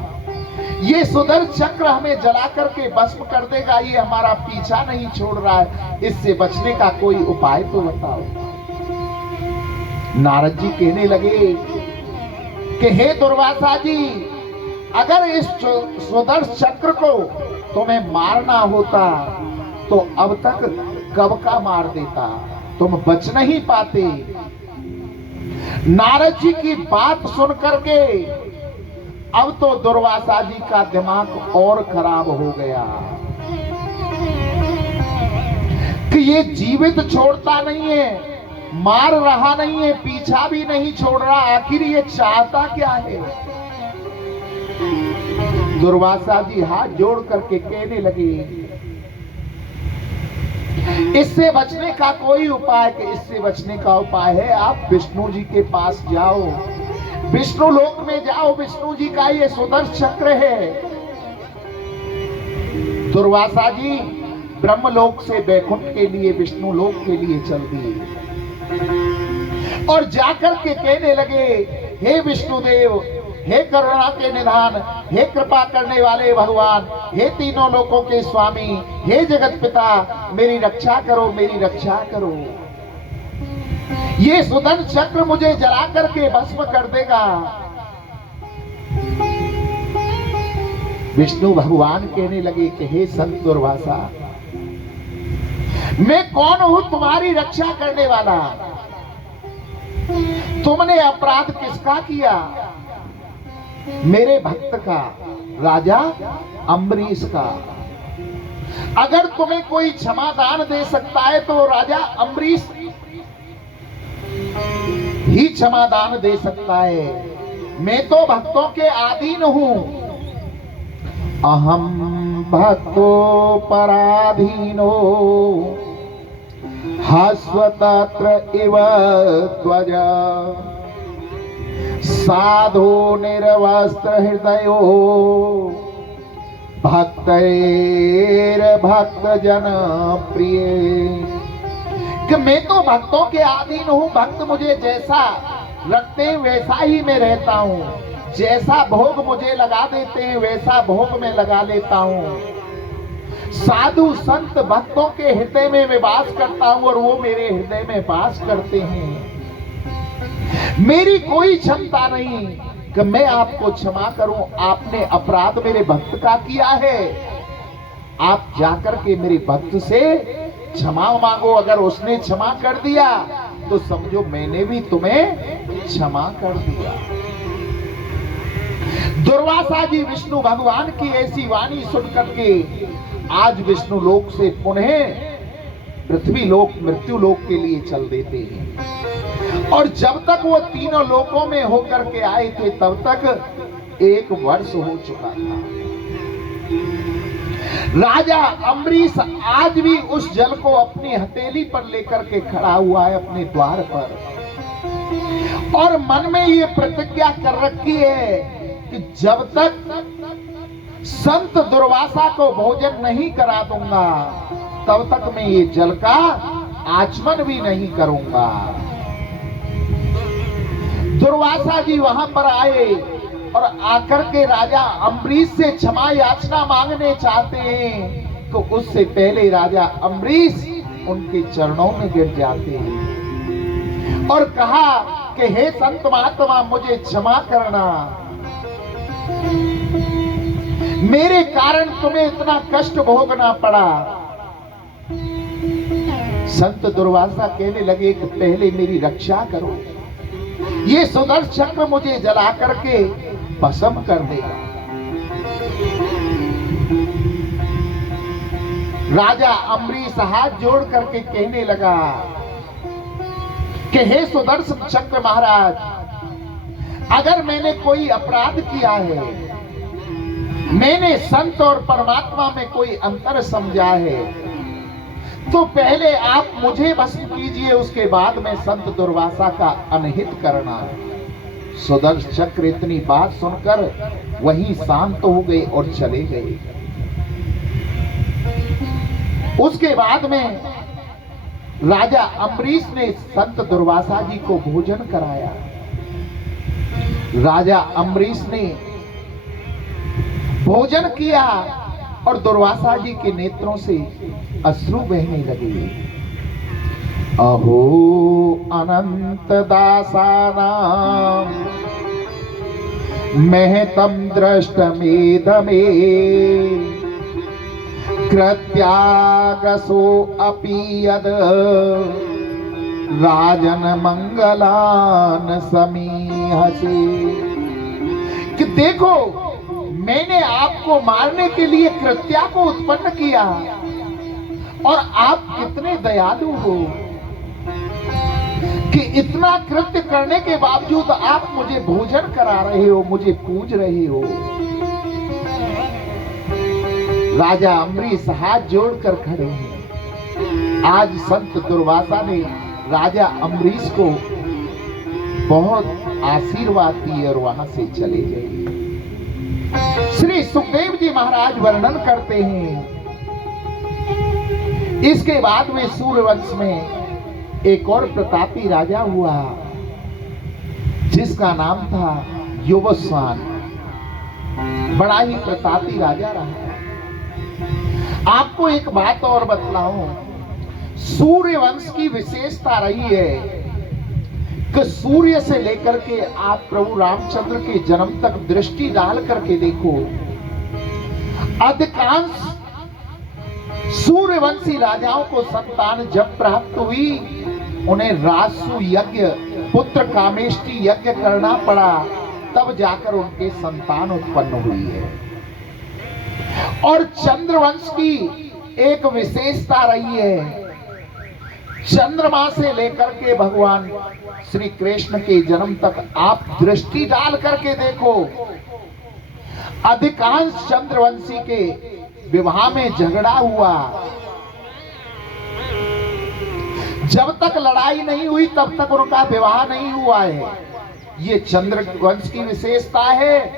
ये सुदर्शन चक्र हमें जला करके भस्म कर देगा, ये हमारा पीछा नहीं छोड़ रहा है, इससे बचने का कोई उपाय तो बताओ। नारद जी कहने लगे कि हे दुर्वासा जी, अगर इस सुदर्शन चक्र को तुम्हें मारना होता तो अब तक कब का मार देता, तुम बच नहीं पाते। नारद जी की बात सुन करके अब तो दुर्वासा जी का दिमाग और खराब हो गया कि ये जीवित छोड़ता नहीं है, मार रहा नहीं है, पीछा भी नहीं छोड़ रहा, आखिर ये चाहता क्या है। दुर्वासा जी हाथ जोड़ करके कहने लगे, इससे बचने का कोई उपाय, कि इससे बचने का उपाय है आप विष्णु जी के पास जाओ, विष्णु लोक में जाओ, विष्णु जी का ये सुदर्शन चक्र है। दुर्वासा जी ब्रह्मलोक से वैकुंठ के लिए, विष्णु लोक के लिए चल दिए और जाकर के कहने लगे, हे विष्णुदेव, हे करुणा के निधान, हे कृपा करने वाले भगवान, हे तीनों लोकों के स्वामी, हे जगत पिता, मेरी रक्षा करो, मेरी रक्षा करो। ये सुदर्शन चक्र मुझे जला करके भस्म कर देगा। विष्णु भगवान कहने लगे कि हे संत दुर्वासा, मैं कौन हूं तुम्हारी रक्षा करने वाला? तुमने अपराध किसका किया? मेरे भक्त का, राजा अम्बरीश का। अगर तुम्हें कोई क्षमादान दे सकता है तो राजा अम्बरीश ही क्षमादान दे सकता है। मैं तो भक्तों के अधीन हूं। अहम भक्तो पराधीनो हस्वतत्र इव ध्वजा साधो निर्वस्त्र हृदयो भक्तैर भक्त जन प्रिय। कि मैं तो भक्तों के अधीन हूं, भक्त मुझे जैसा रखते हैं वैसा ही मैं रहता हूं, जैसा भोग मुझे लगा देते हैं वैसा भोग में लगा लेता हूं। साधु संत भक्तों के हृदय में मैं वास करता हूं और वो मेरे हृदय में वास करते हैं। मेरी कोई क्षमता नहीं कि मैं आपको क्षमा करूं। आपने अपराध मेरे भक्त का किया है, आप जाकर के मेरे भक्त से क्षमा मांगो। अगर उसने क्षमा कर दिया तो समझो मैंने भी तुम्हें क्षमा कर दिया। दुर्वासा जी विष्णु भगवान की ऐसी वाणी सुनकर के आज विष्णु लोक से पुनः पृथ्वी लोक, मृत्यु लोक के लिए चल देते हैं। और जब तक वो तीनों लोकों में होकर के आए थे तब तक 1 वर्ष हो चुका था। राजा अम्बरीश आज भी उस जल को अपनी हथेली पर लेकर के खड़ा हुआ है अपने द्वार पर, और मन में ये प्रतिज्ञा कर रखी है कि जब तक संत दुर्वासा को भोजन नहीं करा दूंगा तब तक मैं ये जल का आचमन भी नहीं करूंगा। दुर्वासा जी वहां पर आए और आकर के राजा अम्बरीश से क्षमा याचना मांगने चाहते हैं तो उससे पहले राजा अम्बरीश उनके चरणों में गिर जाते हैं और कहा कि हे संत महात्मा, मुझे क्षमा करना, मेरे कारण तुम्हें इतना कष्ट भोगना पड़ा। संत दुर्वासा कहने लगे कि पहले मेरी रक्षा करो, ये सुदर्शन चक्र मुझे जला करके भस्म कर देगा। राजा अम्बरीश हाथ जोड़ करके कहने लगा कि हे सुदर्शन चक्र महाराज, अगर मैंने कोई अपराध किया है, मैंने संत और परमात्मा में कोई अंतर समझा है, तो पहले आप मुझे भस्म कीजिए, उसके बाद में संत दुर्वासा का अनहित करना। सुदर्शन चक्र इतनी बात सुनकर वहीं शांत हो गए और चले गए। उसके बाद में राजा अम्बरीश ने संत दुर्वासा जी को भोजन कराया। राजा अम्बरीश ने भोजन किया और दुर्वासा जी के नेत्रों से अश्रु बहने लगे। अहो अनंत दासानाम महतं दृष्टमेधमे कृत्यागसो अपि यद राजन मंगलान समीहसे। कि देखो, मैंने आपको मारने के लिए कृत्या को उत्पन्न किया और आप कितने दयालु हो कि इतना कृत्य करने के बावजूद आप मुझे भोजन करा रहे हो, मुझे पूज रहे हो। राजा अम्बरीश हाथ जोड़कर खड़े हैं। आज संत दुर्वासा ने राजा अम्बरीश को बहुत आशीर्वाद दिए और वहां से चले गए। श्री सुखदेव जी महाराज वर्णन करते हैं, इसके बाद में सूर्यवंश में एक और प्रतापी राजा हुआ जिसका नाम था युवस्वान। बड़ा ही प्रतापी राजा रहा। आपको एक बात और बतलाऊं, सूर्यवंश की विशेषता रही है कि सूर्य से लेकर के आप प्रभु रामचंद्र के जन्म तक दृष्टि डाल करके देखो, अधिकांश सूर्यवंशी राजाओं को संतान जब प्राप्त हुई, उन्हें राजसु यज्ञ, पुत्र कामेष्टि यज्ञ करना पड़ा, तब जाकर उनके संतान उत्पन्न हुई है। और चंद्रवंश की एक विशेषता रही है, चंद्रमा से लेकर के भगवान श्री कृष्ण के जन्म तक आप दृष्टि डाल करके देखो, अधिकांश चंद्रवंशी के विवाह में झगड़ा हुआ। जब तक लड़ाई नहीं हुई तब तक उनका विवाह नहीं हुआ है। ये चंद्रवंश की विशेषता है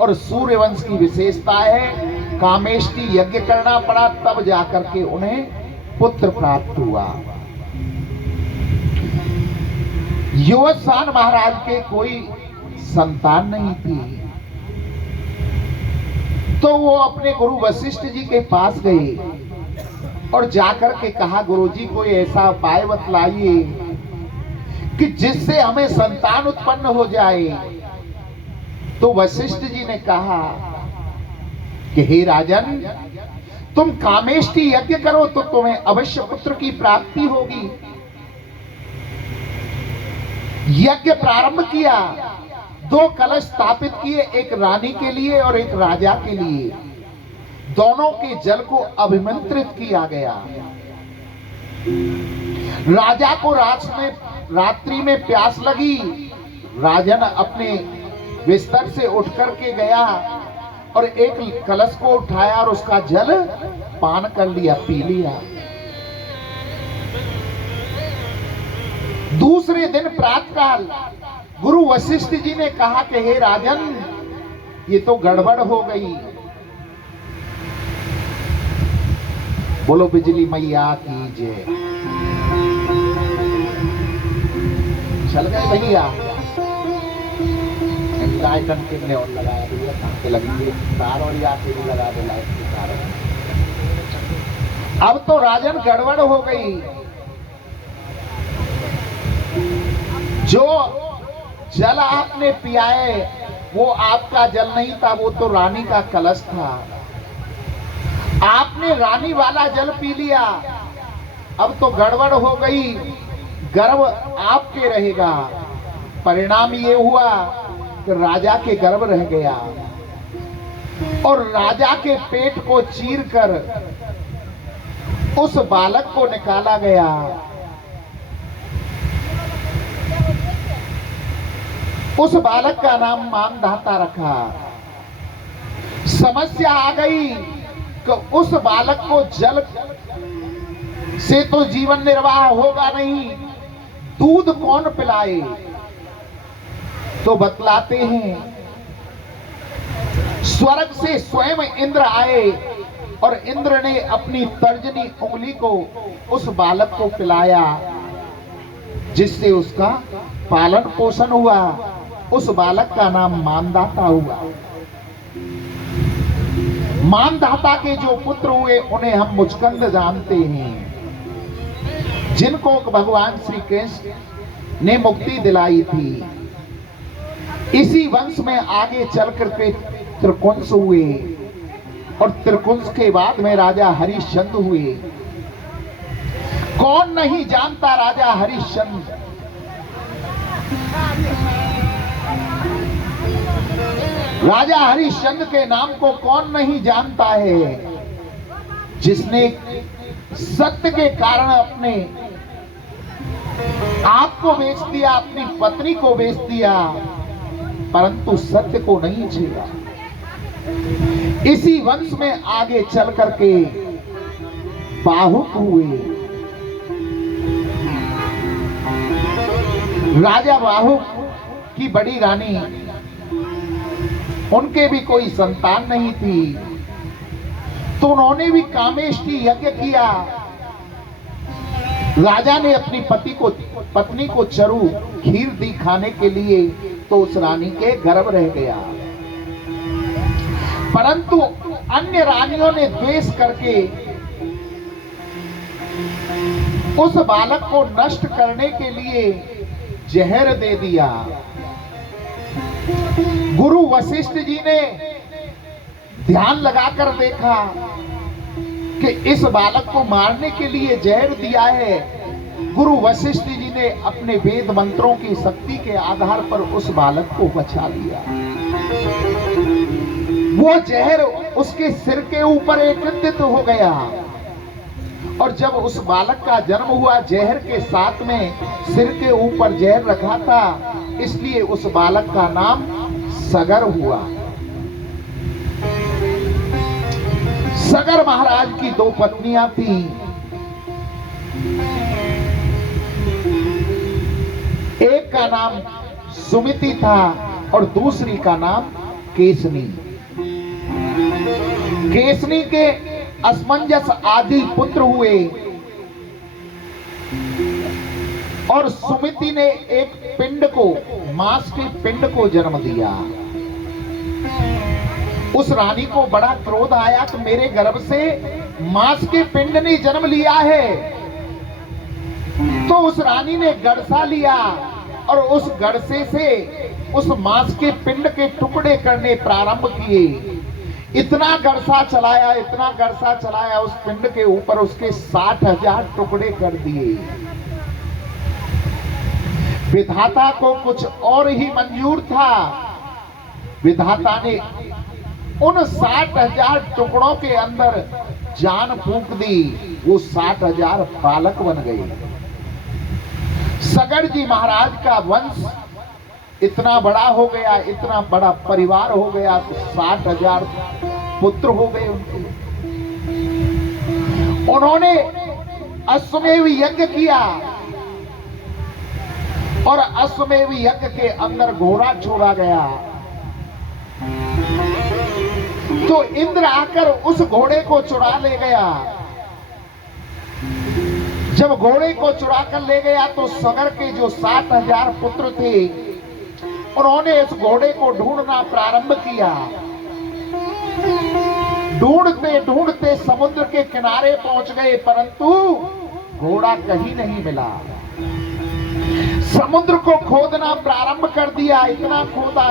और सूर्यवंश की विशेषता है। कामेष्टि यज्ञ करना पड़ा, तब जाकर के उन्हें पुत्र प्राप्त हुआ। युवस्वान महाराज के कोई संतान नहीं थी, तो वो अपने गुरु वशिष्ठ जी के पास गए और जाकर के कहा, गुरुजी कोई ऐसा उपाय बतलाइए कि जिससे हमें संतान उत्पन्न हो जाए। तो वशिष्ठ जी ने कहा कि हे राजन, तुम कामेष्टि यज्ञ करो तो तुम्हें अवश्य पुत्र की प्राप्ति होगी। यज्ञ प्रारंभ किया, 2 कलश स्थापित किए, एक रानी के लिए और एक राजा के लिए। दोनों के जल को अभिमंत्रित किया गया। राजा को रात्रि में प्यास लगी। राजन अपने बिस्तर से उठ करके गया और एक कलश को उठाया और उसका जल पान कर लिया, पी लिया। दूसरे दिन प्रातःकाल गुरु वशिष्ठ जी ने कहा कि हे राजन, ये तो गड़बड़ हो गई। बोलो बिजली मैया की जय। चल गए भैया, लाइट कितने और लगाया भैया, कहां पे लगी तार और यहाँ पे भी लगा दे लाइट की तार। अब तो राजन गड़बड़ हो गई। जो जल आपने पियाए वो आपका जल नहीं था, वो तो रानी का कलश था। आपने रानी वाला जल पी लिया, अब तो गड़बड़ हो गई, गर्भ आपके रहेगा। परिणाम ये हुआ कि राजा के गर्भ रह गया और राजा के पेट को चीरकर उस बालक को निकाला गया। उस बालक का नाम मानधाता रखा। समस्या आ गई कि उस बालक को जल से तो जीवन निर्वाह होगा नहीं, दूध कौन पिलाए। तो बतलाते हैं, स्वर्ग से स्वयं इंद्र आए और इंद्र ने अपनी तर्जनी उंगली को उस बालक को पिलाया, जिससे उसका पालन पोषण हुआ। उस बालक का नाम मानधाता हुआ। मानधाता के जो पुत्र हुए उन्हें हम मुचकंद जानते हैं, जिनको भगवान श्री कृष्ण ने मुक्ति दिलाई थी। इसी वंश में आगे चल करके त्रिकुंस हुए और त्रिकुंस के बाद में राजा हरिश्चंद्र हुए। कौन नहीं जानता राजा हरिश्चंद्र। राजा हरिश्चंद्र के नाम को कौन नहीं जानता है, जिसने सत्य के कारण अपने आप को बेच दिया, अपनी पत्नी को बेच दिया, परंतु सत्य को नहीं छेड़ा। इसी वंश में आगे चल करके बाहुक हुए। राजा बाहुक की बड़ी रानी, उनके भी कोई संतान नहीं थी, तो उन्होंने भी कामेष्टि यज्ञ किया। राजा ने अपनी पत्नी को चरु खीर दी खाने के लिए, तो उस रानी के गर्भ रह गया। परंतु अन्य रानियों ने द्वेष करके उस बालक को नष्ट करने के लिए जहर दे दिया। गुरु वशिष्ठ जी ने ध्यान लगाकर देखा कि इस बालक को मारने के लिए जहर दिया है। गुरु वशिष्ठ जी ने अपने वेद मंत्रों की शक्ति के आधार पर उस बालक को बचा लिया। वो जहर उसके सिर के ऊपर एकत्रित हो गया और जब उस बालक का जन्म हुआ, जहर के साथ में सिर के ऊपर जहर रखा था, इसलिए उस बालक का नाम सगर हुआ। सगर महाराज की दो पत्नियां थी। एक का नाम सुमिति था और दूसरी का नाम केसनी। केसनी के असमंजस आदि पुत्र हुए और सुमिति ने एक पिंड को, मांस के पिंड को जन्म दिया। उस रानी को बड़ा क्रोध आया कि मेरे गर्भ से मांस के पिंड ने जन्म लिया है। तो उस रानी ने गड़सा लिया और उस गड़से से उस मांस के पिंड के टुकड़े करने प्रारंभ किए। इतना गड़सा चलाया, इतना गड़सा चलाया, उस पिंड के ऊपर उसके 60,000 टुकड़े कर दिए। विधाता को कुछ और ही मंजूर था। विधाता ने उन 60,000 टुकड़ों के अंदर जान फूंक दी। वो 60,000 बालक बन गए। सगर जी महाराज का वंश इतना बड़ा हो गया, इतना बड़ा परिवार हो गया, तो 60,000 पुत्र हो गए उनके। उन्होंने अश्वमेध यज्ञ किया और अश्वमेध यज्ञ के अंदर घोड़ा छोड़ा गया। तो इंद्र आकर उस घोड़े को चुरा ले गया। जब घोड़े को चुरा कर ले गया तो सगर के जो 60,000 पुत्र थे, उन्होंने इस घोड़े को ढूंढना प्रारंभ किया। ढूंढते ढूंढते समुद्र के किनारे पहुंच गए, परंतु घोड़ा कहीं नहीं मिला। समुद्र को खोदना प्रारंभ कर दिया। इतना खोदा,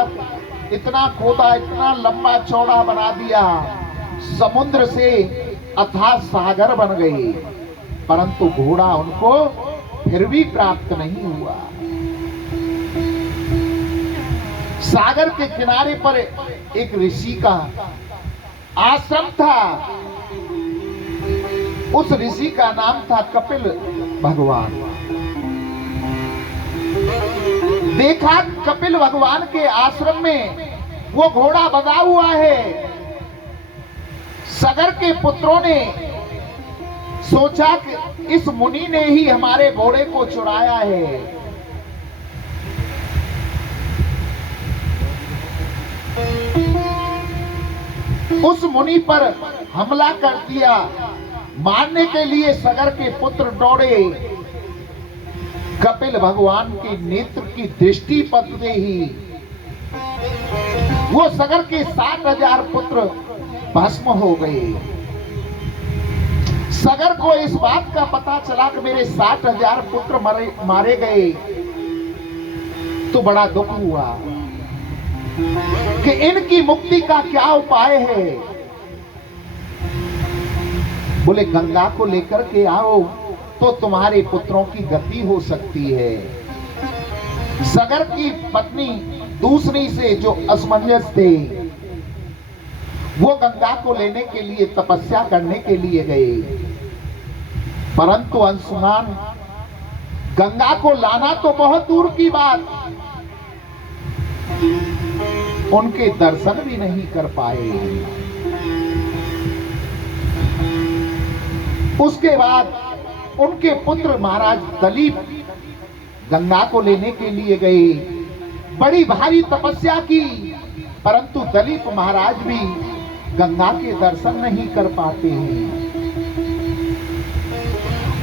इतना खोदा, इतना लंबा चौड़ा बना दिया, समुद्र से अथाह सागर बन गए, परंतु घोड़ा उनको फिर भी प्राप्त नहीं हुआ। सागर के किनारे पर एक ऋषि का आश्रम था। उस ऋषि का नाम था कपिल भगवान। देखा कपिल भगवान के आश्रम में वो घोड़ा बंधा हुआ है। सगर के पुत्रों ने सोचा कि इस मुनि ने ही हमारे घोड़े को चुराया है। उस मुनि पर हमला कर दिया। मारने के लिए सगर के पुत्र दौड़े। कपिल भगवान के नेत्र की दृष्टि पड़ते ही वो सगर के 60,000 पुत्र भस्म हो गए। सगर को इस बात का पता चला कि मेरे 60,000 पुत्र मारे गए, तो बड़ा दुख हुआ। कि इनकी मुक्ति का क्या उपाय है। बोले गंगा को लेकर के आओ तो तुम्हारे पुत्रों की गति हो सकती है। सगर की पत्नी दूसरी से जो असमंजस थे वो गंगा को लेने के लिए तपस्या करने के लिए गए, परंतु अंशुमान गंगा को लाना तो बहुत दूर की बात, उनके दर्शन भी नहीं कर पाए। उसके बाद उनके पुत्र महाराज दलीप गंगा को लेने के लिए गए, बड़ी भारी तपस्या की, परंतु दलीप महाराज भी गंगा के दर्शन नहीं कर पाते हैं।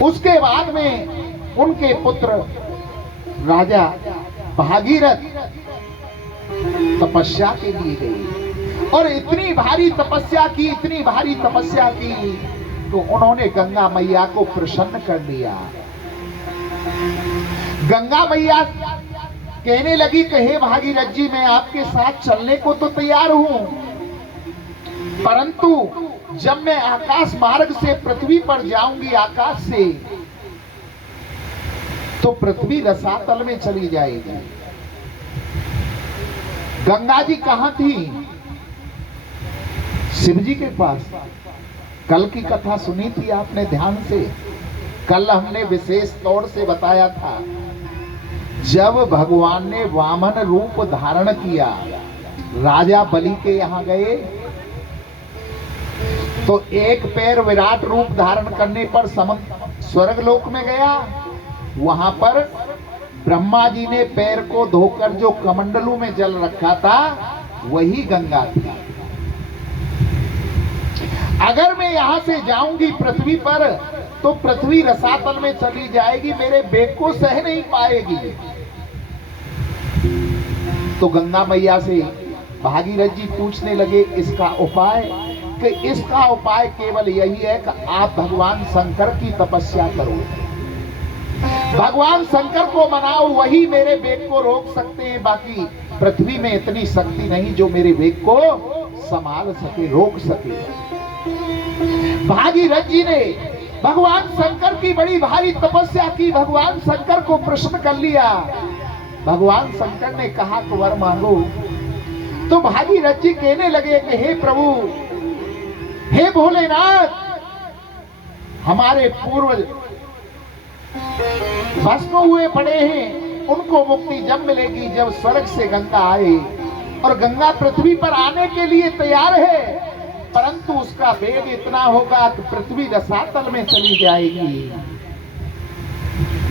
उसके बाद में उनके पुत्र राजा भागीरथ तपस्या के लिए गए और इतनी भारी तपस्या की, इतनी भारी तपस्या की तो उन्होंने गंगा मैया को प्रसन्न कर लिया। गंगा मैया कहने लगी कि हे भागीरथ जी, मैं आपके साथ चलने को तो तैयार हूं, परंतु जब मैं आकाश मार्ग से पृथ्वी पर जाऊंगी आकाश से, तो पृथ्वी रसातल में चली जाएगी। गंगा जी कहां थी? शिव जी के पास। कल की कथा सुनी थी आपने ध्यान से? कल हमने विशेष तौर से बताया था, जब भगवान ने वामन रूप धारण किया, राजा बलि के यहां गए तो एक पैर विराट रूप धारण करने पर स्वर्ग लोक में गया। वहां पर ब्रह्मा जी ने पैर को धोकर जो कमंडलू में जल रखा था वही गंगा थी। अगर मैं यहां से जाऊंगी पृथ्वी पर तो पृथ्वी रसातल में चली जाएगी, मेरे बेग को सह नहीं पाएगी। तो गंगा मैया से भागीरथ जी पूछने लगे इसका उपाय, कि इसका उपाय केवल यही है कि आप भगवान शंकर की तपस्या करो, भगवान शंकर को मनाओ, वही मेरे वेग को रोक सकते हैं। बाकी पृथ्वी में इतनी शक्ति नहीं जो मेरे वेग को संभाल सके, रोक सके। भागीरथ जी ने भगवान शंकर की बड़ी भारी तपस्या की, भगवान शंकर को प्रश्न कर लिया। भगवान शंकर ने कहा तो वर मांगो। तो भागीरथ जी कहने लगे कि हे प्रभु, हे भोलेनाथ, हमारे पूर्वज भस्म हुए पड़े हैं, उनको मुक्ति जब मिलेगी जब स्वर्ग से गंगा आए, और गंगा पृथ्वी पर आने के लिए तैयार है, परंतु उसका वेग इतना होगा कि पृथ्वी रसातल में चली जाएगी।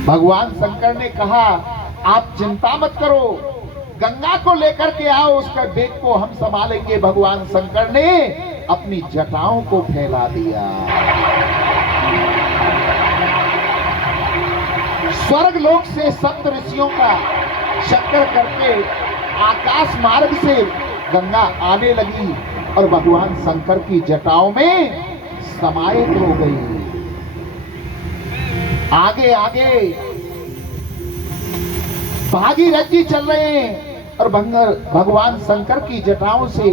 भगवान शंकर ने कहा आप चिंता मत करो, गंगा को लेकर के आओ, उसका वेग को हम संभालेंगे। भगवान शंकर ने अपनी जटाओं को फैला दिया। स्वर्ग लोक से सप्त ऋषियों का चक्कर करके आकाश मार्ग से गंगा आने लगी और भगवान शंकर की जटाओं में समाहित हो गई। आगे आगे भागीरथ जी चल रहे हैं और भगवान शंकर की जटाओं से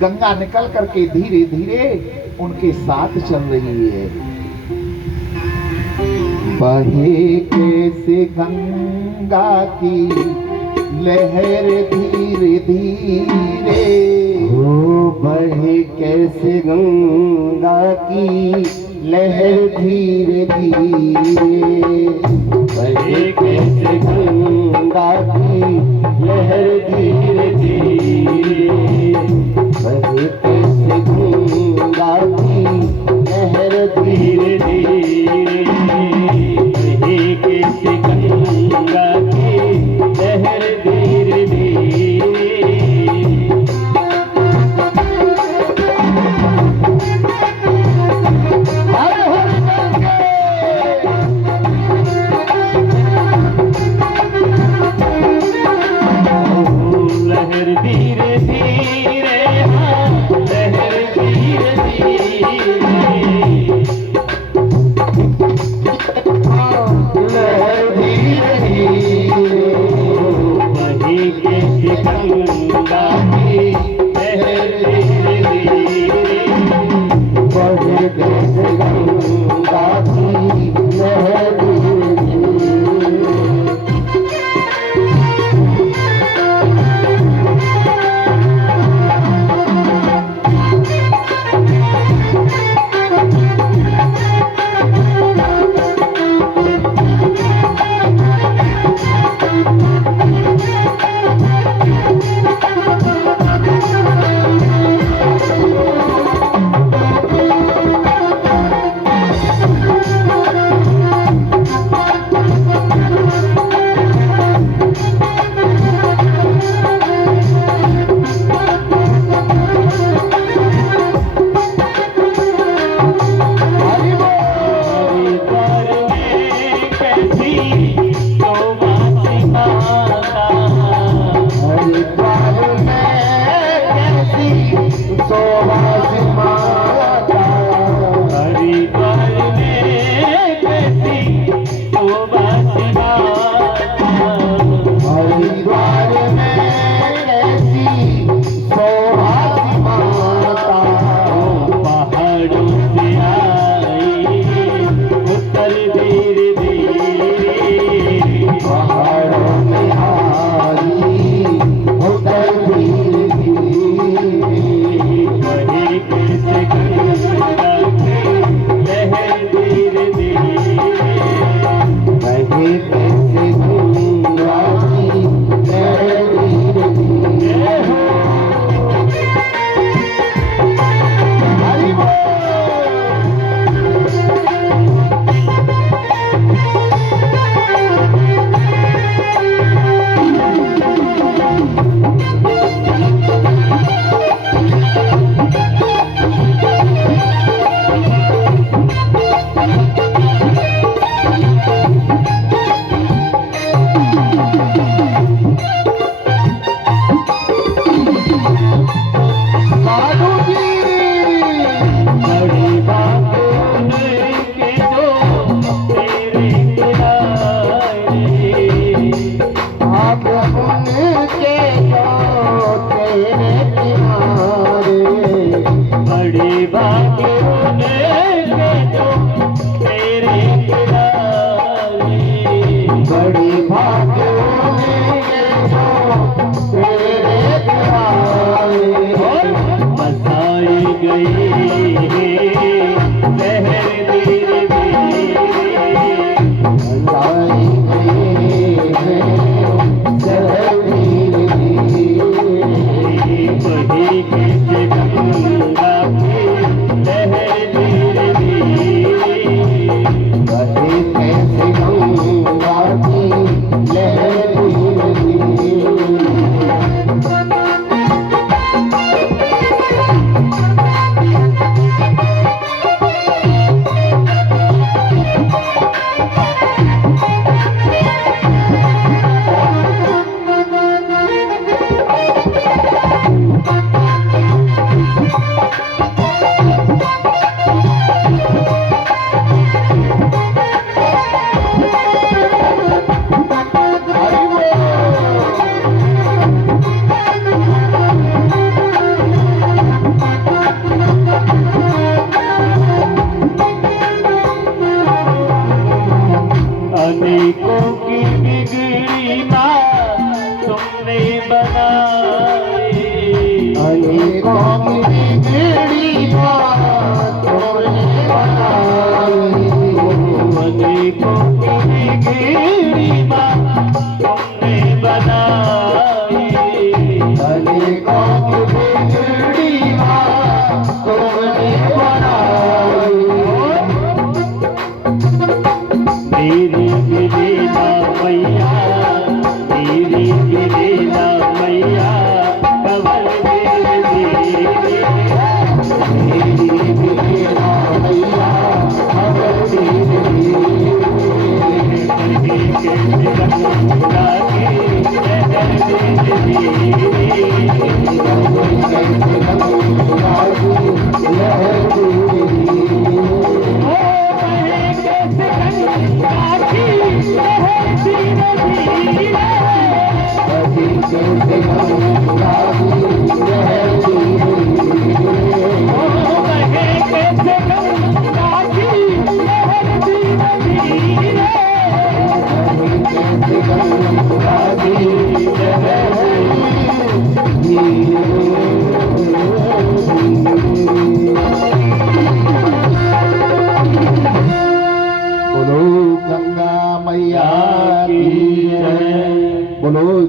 गंगा निकल करके धीरे धीरे उनके साथ चल रही है। बहे कैसे गंगा की लहर धीरे धीरे, हो बहे कैसे गंगा की लहर धीरे धीरे, बहे कैसे गंगा की लहर धीरे धीरे, बहे कैसे गंगा की लहर धीरे धीरे, बहे कैसे गंगा की लहर धीरे धीरे। लहर धीरे धीरे, लहर धीरे धीरे,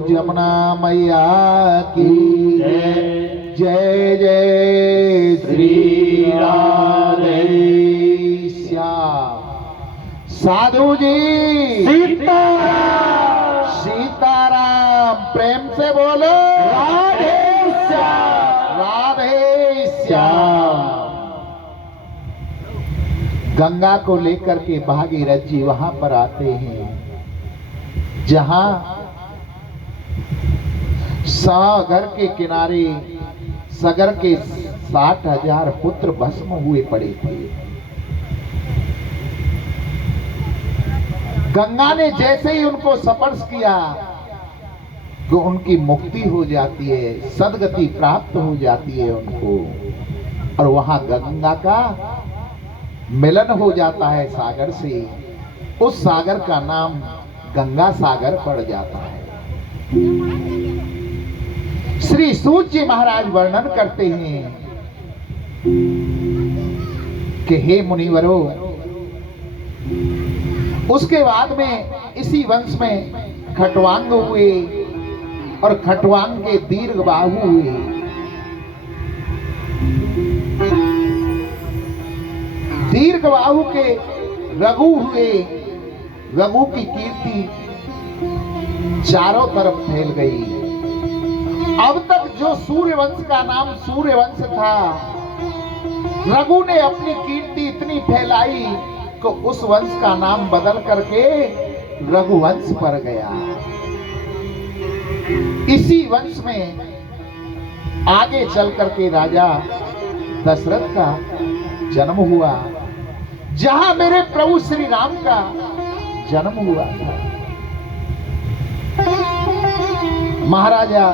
जमुना मैया की जय जय श्री राधे श्याम। साधु जी सीताराम सीताराम, प्रेम से बोलो राधे श्याम राधे श्याम। गंगा को लेकर के भागीरथ जी वहां पर आते हैं जहां सागर के किनारे सागर के 60,000 पुत्र भस्म हुए पड़े थे। गंगा ने जैसे ही उनको स्पर्श किया तो उनकी मुक्ति हो जाती है, सदगति प्राप्त हो जाती है उनको, और वहां गंगा का मिलन हो जाता है सागर से। उस सागर का नाम गंगा सागर पड़ जाता है। श्री सूत जी महाराज वर्णन करते हैं कि हे मुनिवरों, उसके बाद में इसी वंश में खटवांग हुए और खटवांग के दीर्घ बाहु हुए। दीर्घ बाहु के रघु हुए। रघु की कीर्ति चारों तरफ फैल गई। अब तक जो सूर्यवंश का नाम सूर्यवंश था, रघु ने अपनी कीर्ति इतनी फैलाई कि उस वंश का नाम बदल करके रघुवंश पड़ गया। इसी वंश में आगे चल करके राजा दशरथ का जन्म हुआ, जहां मेरे प्रभु श्री राम का जन्म हुआ था। महाराजा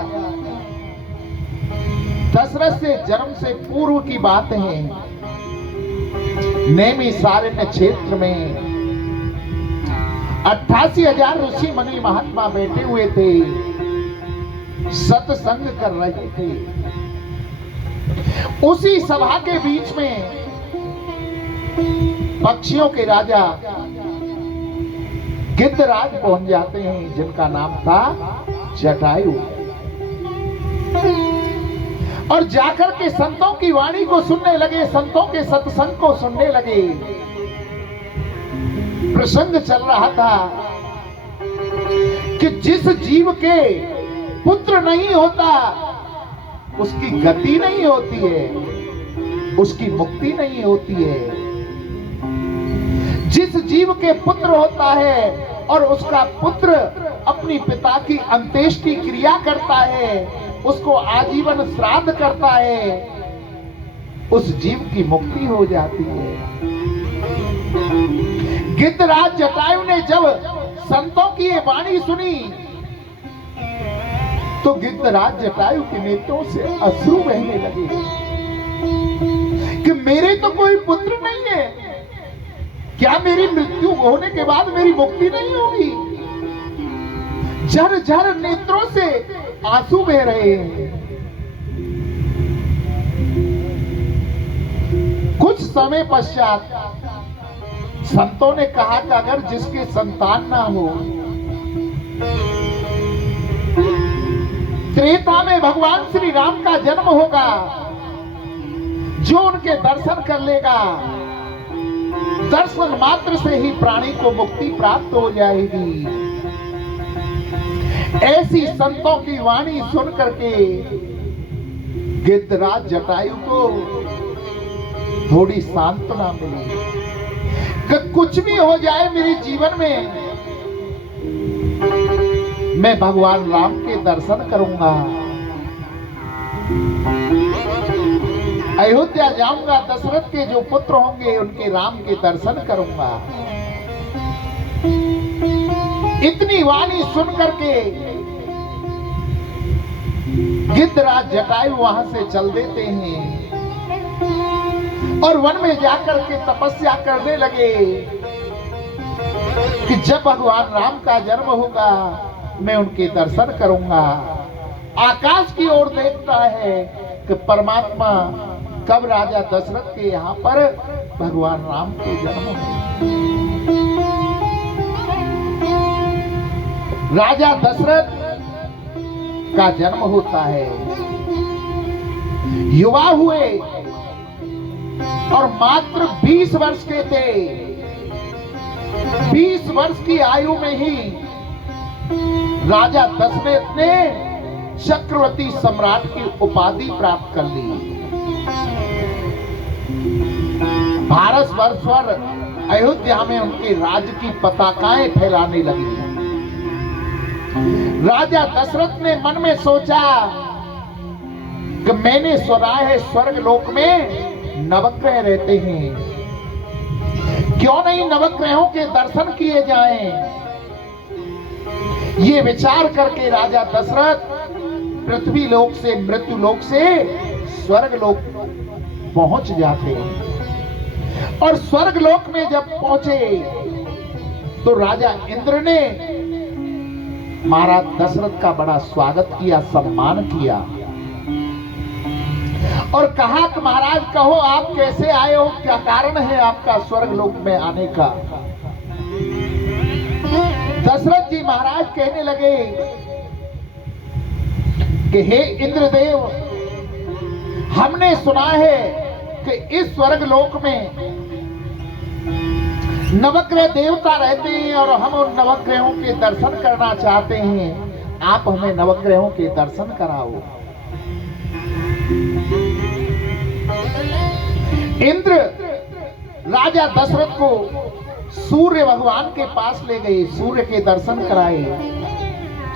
दशरथ से जन्म से पूर्व की बात है। नैमिषारण्य क्षेत्र में 88,000 ऋषि मुनि महात्मा बैठे हुए थे, सत्संग कर रहे थे। उसी सभा के बीच में पक्षियों के राजा गिद्धराज पहुंच जाते हैं, जिनका नाम था जटायु, और जाकर के संतों की वाणी को सुनने लगे, संतों के सत्संग को सुनने लगे। प्रसंग चल रहा था कि जिस जीव के पुत्र नहीं होता उसकी गति नहीं होती है, उसकी मुक्ति नहीं होती है। जिस जीव के पुत्र होता है और उसका पुत्र अपनी पिता की अंत्येष्टि क्रिया करता है, उसको आजीवन श्राद्ध करता है, उस जीव की मुक्ति हो जाती है। गिद्धराज जटायु ने जब संतों की ये वाणी सुनी तो गिद्धराज जटायु के नेत्रों से अश्रु बहने लगे कि मेरे तो कोई पुत्र नहीं है, क्या मेरी मृत्यु होने के बाद मेरी मुक्ति नहीं होगी? झर झर नेत्रों से आंसू बह रहे हैं। कुछ समय पश्चात संतों ने कहा कि अगर जिसके संतान ना हो, त्रेता में भगवान श्री राम का जन्म होगा, जो उनके दर्शन कर लेगा, दर्शन मात्र से ही प्राणी को मुक्ति प्राप्त हो जाएगी। ऐसी संतों की वाणी सुन करके गिद्धराज जटायु को थोड़ी सांत्वना मिली कि कुछ भी हो जाए मेरे जीवन में, मैं भगवान राम के दर्शन करूंगा, अयोध्या जाऊंगा, दशरथ के जो पुत्र होंगे उनके राम के दर्शन करूंगा। इतनी वाणी सुन करके गिद्धराज जटायु वहां से चल देते हैं और वन में जाकर के तपस्या करने लगे कि जब भगवान राम का जन्म होगा मैं उनके दर्शन करूंगा। आकाश की ओर देखता है कि परमात्मा कब राजा दशरथ के यहाँ पर भगवान राम के जन्म होंगे। राजा दशरथ का जन्म होता है। युवा हुए और मात्र 20 वर्ष के थे। 20 वर्ष की आयु में ही राजा दशरथ ने चक्रवर्ती सम्राट की उपाधि प्राप्त कर ली। भारत वर्ष पर अयोध्या में उनके राज्य की पताकाएं फैलाने लगी। राजा दशरथ ने मन में सोचा कि मैंने सुना है स्वर्ग लोक में नवग्रह रहते हैं, क्यों नहीं नवग्रहों के दर्शन किए जाएं। ये विचार करके राजा दशरथ पृथ्वी लोक से मृत्यु लोक से स्वर्ग लोक पहुंच जाते हैं। और स्वर्ग लोक में जब पहुंचे तो राजा इंद्र ने महाराज दशरथ का बड़ा स्वागत किया, सम्मान किया और कहा कि महाराज कहो आप कैसे आए हो, क्या कारण है आपका स्वर्ग लोक में आने का। दशरथ जी महाराज कहने लगे कि हे इंद्रदेव, हमने सुना है कि इस स्वर्ग लोक में नवग्रह देवता रहते हैं और हम उन नवग्रहों के दर्शन करना चाहते हैं, आप हमें नवग्रहों के दर्शन कराओ। इंद्र राजा दशरथ को सूर्य भगवान के पास ले गए, सूर्य के दर्शन कराए,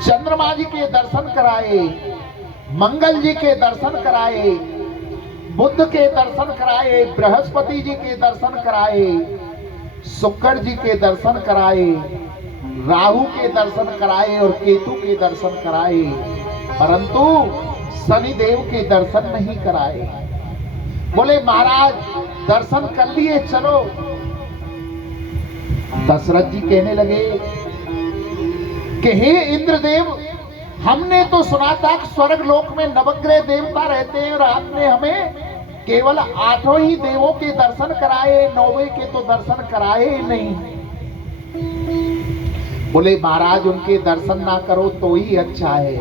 चंद्रमा जी के दर्शन कराए, मंगल जी के दर्शन कराए, बुध के दर्शन कराए, बृहस्पति जी के दर्शन कराए, शुक्र जी के दर्शन कराए, राहु के दर्शन कराए और केतु के दर्शन कराए, परंतु शनिदेव के दर्शन नहीं कराए। बोले महाराज दर्शन कर लिए, चलो। दशरथ जी कहने लगे कि हे इंद्रदेव, हमने तो सुना था कि स्वर्ग लोक में नवग्रह देवता रहते हैं और आपने हमें केवल 8 ही देवों के दर्शन कराए, 9वें के तो दर्शन कराए ही नहीं। बोले महाराज उनके दर्शन ना करो तो ही अच्छा है,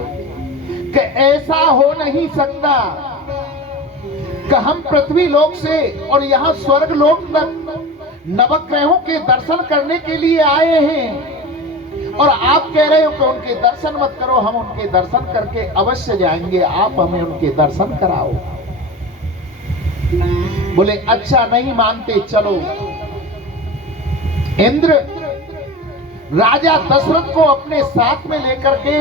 कि ऐसा हो नहीं सकता कि हम पृथ्वी लोक से और यहाँ स्वर्ग लोक तक नवग्रहों के दर्शन करने के लिए आए हैं और आप कह रहे हो कि उनके दर्शन मत करो। हम उनके दर्शन करके अवश्य जाएंगे, आप हमें उनके दर्शन कराओ। बोले अच्छा नहीं मानते, चलो। इंद्र राजा दशरथ को अपने साथ में लेकर के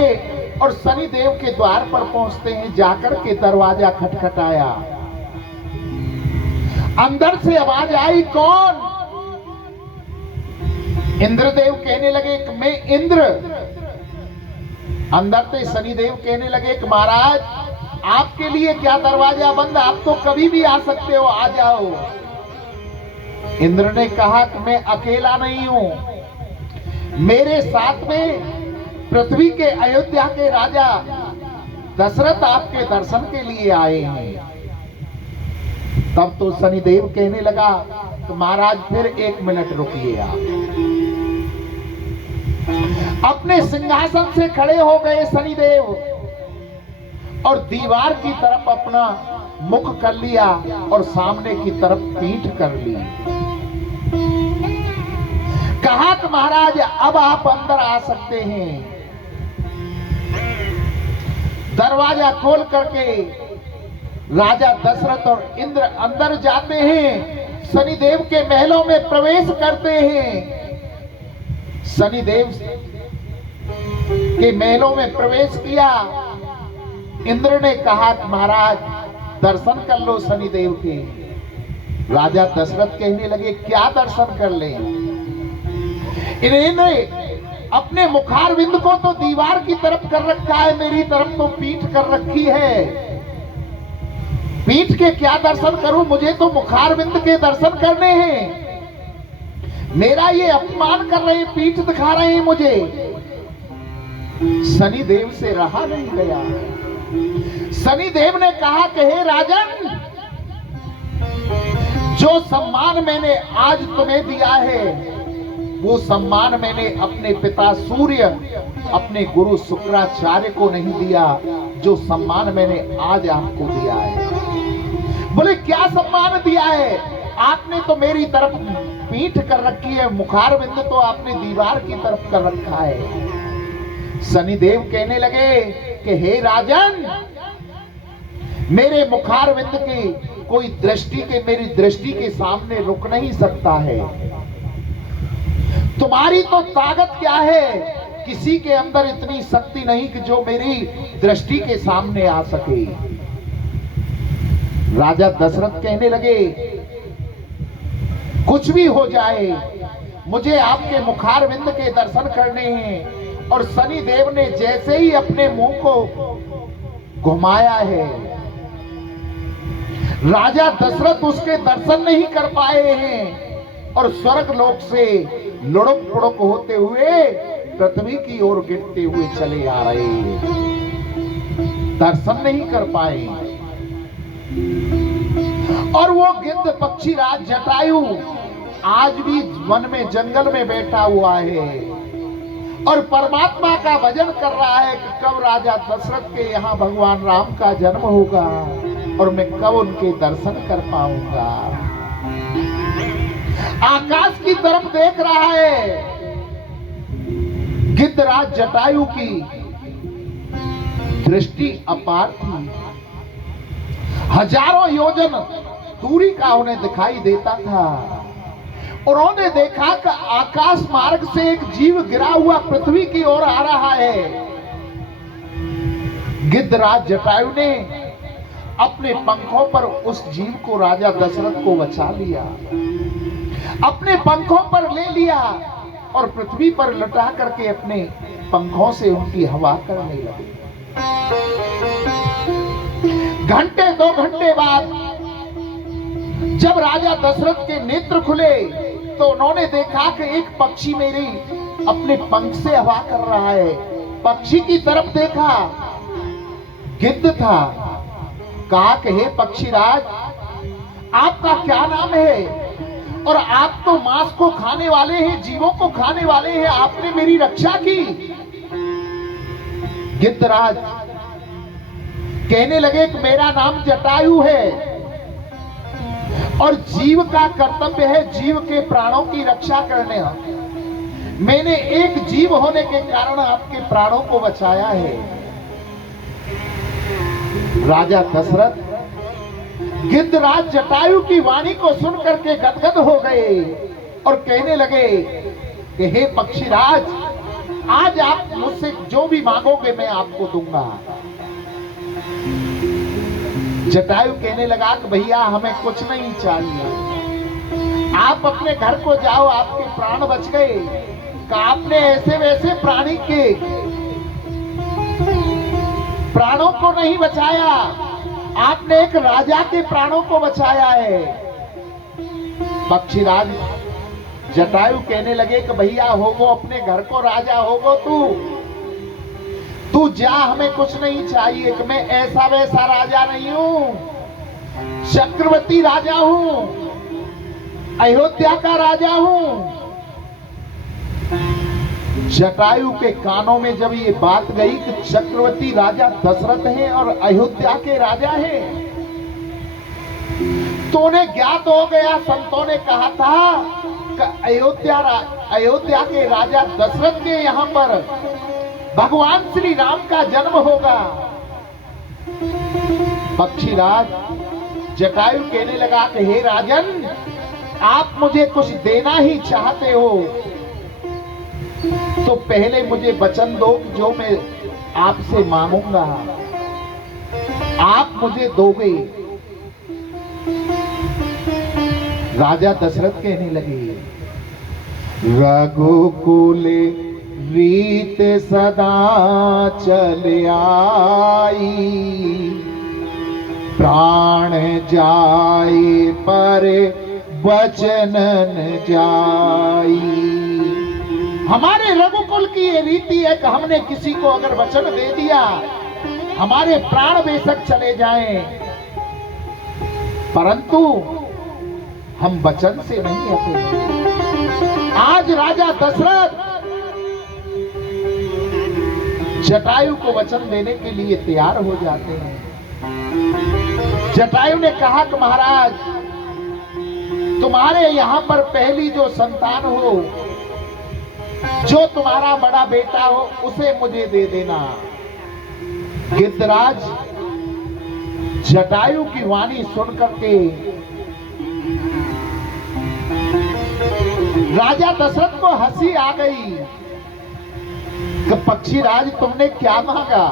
और शनिदेव के द्वार पर पहुंचते हैं। जाकर के दरवाजा खटखटाया, अंदर से आवाज आई, कौन? इंद्रदेव कहने लगे कि मैं इंद्र। अंदर से शनिदेव कहने लगे कि महाराज आपके लिए क्या दरवाजा बंद, आप तो कभी भी आ सकते हो, आ जाओ। इंद्र ने कहा कि मैं अकेला नहीं हूं, मेरे साथ में पृथ्वी के अयोध्या के राजा दशरथ आपके दर्शन के लिए आए हैं। तब तो शनिदेव कहने लगा तो महाराज फिर 1 मिनट रुकिए। आप अपने सिंहासन से खड़े हो गए शनिदेव और दीवार की तरफ अपना मुख कर लिया और सामने की तरफ पीठ कर ली। कहा कि महाराज अब आप अंदर आ सकते हैं। दरवाजा खोल करके राजा दशरथ और इंद्र अंदर जाते हैं, शनिदेव के महलों में प्रवेश करते हैं। शनिदेव के महलों में प्रवेश किया। इंद्र ने कहा महाराज दर्शन कर लो शनिदेव के। राजा दशरथ कहने लगे क्या दर्शन कर ले? इन्होंने अपने मुखारविंद को तो दीवार की तरफ कर रखा है, मेरी तरफ तो पीठ कर रखी है। पीठ के क्या दर्शन करूं? मुझे तो मुखारविंद के दर्शन करने हैं। मेरा ये अपमान कर रहे हैं, पीठ दिखा रहे हैं मुझे। शनिदेव से रहा नहीं गया। शनिदेव ने कहा कि हे राजन, जो सम्मान मैंने आज तुम्हें दिया है वो सम्मान मैंने अपने पिता सूर्य, अपने गुरु शुक्राचार्य को नहीं दिया, जो सम्मान मैंने आज आपको दिया है। बोले क्या सम्मान दिया है? आपने तो मेरी तरफ पीठ कर रखी है, मुखारविंद तो आपने दीवार की तरफ कर रखा है। शनिदेव कहने लगे कि हे राजन, मेरे मुखारविंद की कोई मेरी दृष्टि के सामने रुक नहीं सकता है। तुम्हारी तो ताकत क्या है? किसी के अंदर इतनी शक्ति नहीं कि जो मेरी दृष्टि के सामने आ सके। राजा दशरथ कहने लगे कुछ भी हो जाए, मुझे आपके मुखारविंद के दर्शन करने हैं। और शनिदेव ने जैसे ही अपने मुंह को घुमाया है, राजा दशरथ उसके दर्शन नहीं कर पाए हैं और स्वर्ग लोक से लुढ़क पुढ़क होते हुए पृथ्वी की ओर गिरते हुए चले आ रहे हैं, दर्शन नहीं कर पाए। और वो गिद्ध पक्षीराज जटायु आज भी वन में जंगल में बैठा हुआ है और परमात्मा का भजन कर रहा है कि कब राजा दशरथ के यहाँ भगवान राम का जन्म होगा और मैं कब उनके दर्शन कर पाऊंगा। आकाश की तरफ देख रहा है। गिद्धराज जटायु की दृष्टि अपार थी, हजारों योजन दूरी का उन्हें दिखाई देता था। उन्होंने देखा कि आकाश मार्ग से एक जीव गिरा हुआ पृथ्वी की ओर आ रहा है। गिद्धराज जटायु ने अपने पंखों पर उस जीव को, राजा दशरथ को बचा लिया, अपने पंखों पर ले लिया और पृथ्वी पर लटा करके अपने पंखों से उनकी हवा करने लगे। घंटे 2 घंटे बाद जब राजा दशरथ के नेत्र खुले तो उन्होंने देखा कि एक पक्षी मेरी अपने पंख से हवा कर रहा है। पक्षी की तरफ देखा, गिद्ध था। कहा कि हे पक्षीराज, आपका क्या नाम है? और आप तो मांस को खाने वाले हैं, जीवों को खाने वाले हैं, आपने मेरी रक्षा की। गिद्धराज कहने लगे कि मेरा नाम जटायु है और जीव का कर्तव्य है जीव के प्राणों की रक्षा करने। मैंने एक जीव होने के कारण आपके प्राणों को बचाया है। राजा दशरथ गिद्धराज जटायु की वाणी को सुन करके गदगद हो गए और कहने लगे कि हे पक्षीराज, आज आप मुझसे जो भी मांगोगे मैं आपको दूंगा। जटायु कहने लगा कि भैया हमें कुछ नहीं चाहिए, आप अपने घर को जाओ, आपके प्राण बच गए। कि आपने ऐसे वैसे प्राणी के प्राणों को नहीं बचाया, आपने एक राजा के प्राणों को बचाया है। पक्षीराज जटायु कहने लगे कि भैया होगो अपने घर को राजा होगो, तू जा, हमें कुछ नहीं चाहिए। कि मैं ऐसा वैसा राजा नहीं हूं, चक्रवर्ती राजा हूं, अयोध्या का राजा हूं। जटायु के कानों में जब ये बात गई कि चक्रवर्ती राजा दशरथ हैं और अयोध्या के राजा हैं, तो उन्हें ज्ञात हो गया। संतों ने कहा था कि अयोध्या के राजा दशरथ के यहाँ पर भगवान श्री राम का जन्म होगा। पक्षीराज जटायु कहने लगा कि हे राजन, आप मुझे कुछ देना ही चाहते हो तो पहले मुझे वचन दो कि जो मैं आपसे मांगूंगा आप मुझे दोगे। राजा दशरथ कहने लगे, रघुकुल रीत सदा चल आई, प्राण जाए पर वचन न जाई। हमारे रघुकुल की ये रीति है कि हमने किसी को अगर वचन दे दिया, हमारे प्राण बेशक चले जाएं, परंतु हम वचन से नहीं हटेंगे। आज राजा दशरथ जटायु को वचन देने के लिए तैयार हो जाते हैं। जटायु ने कहा कि महाराज, तुम्हारे यहां पर पहली जो संतान हो, जो तुम्हारा बड़ा बेटा हो, उसे मुझे दे देना। गिद्धराज जटायु की वाणी सुनकर के राजा दशरथ को हंसी आ गई कि पक्षीराज, तुमने क्या मांगा?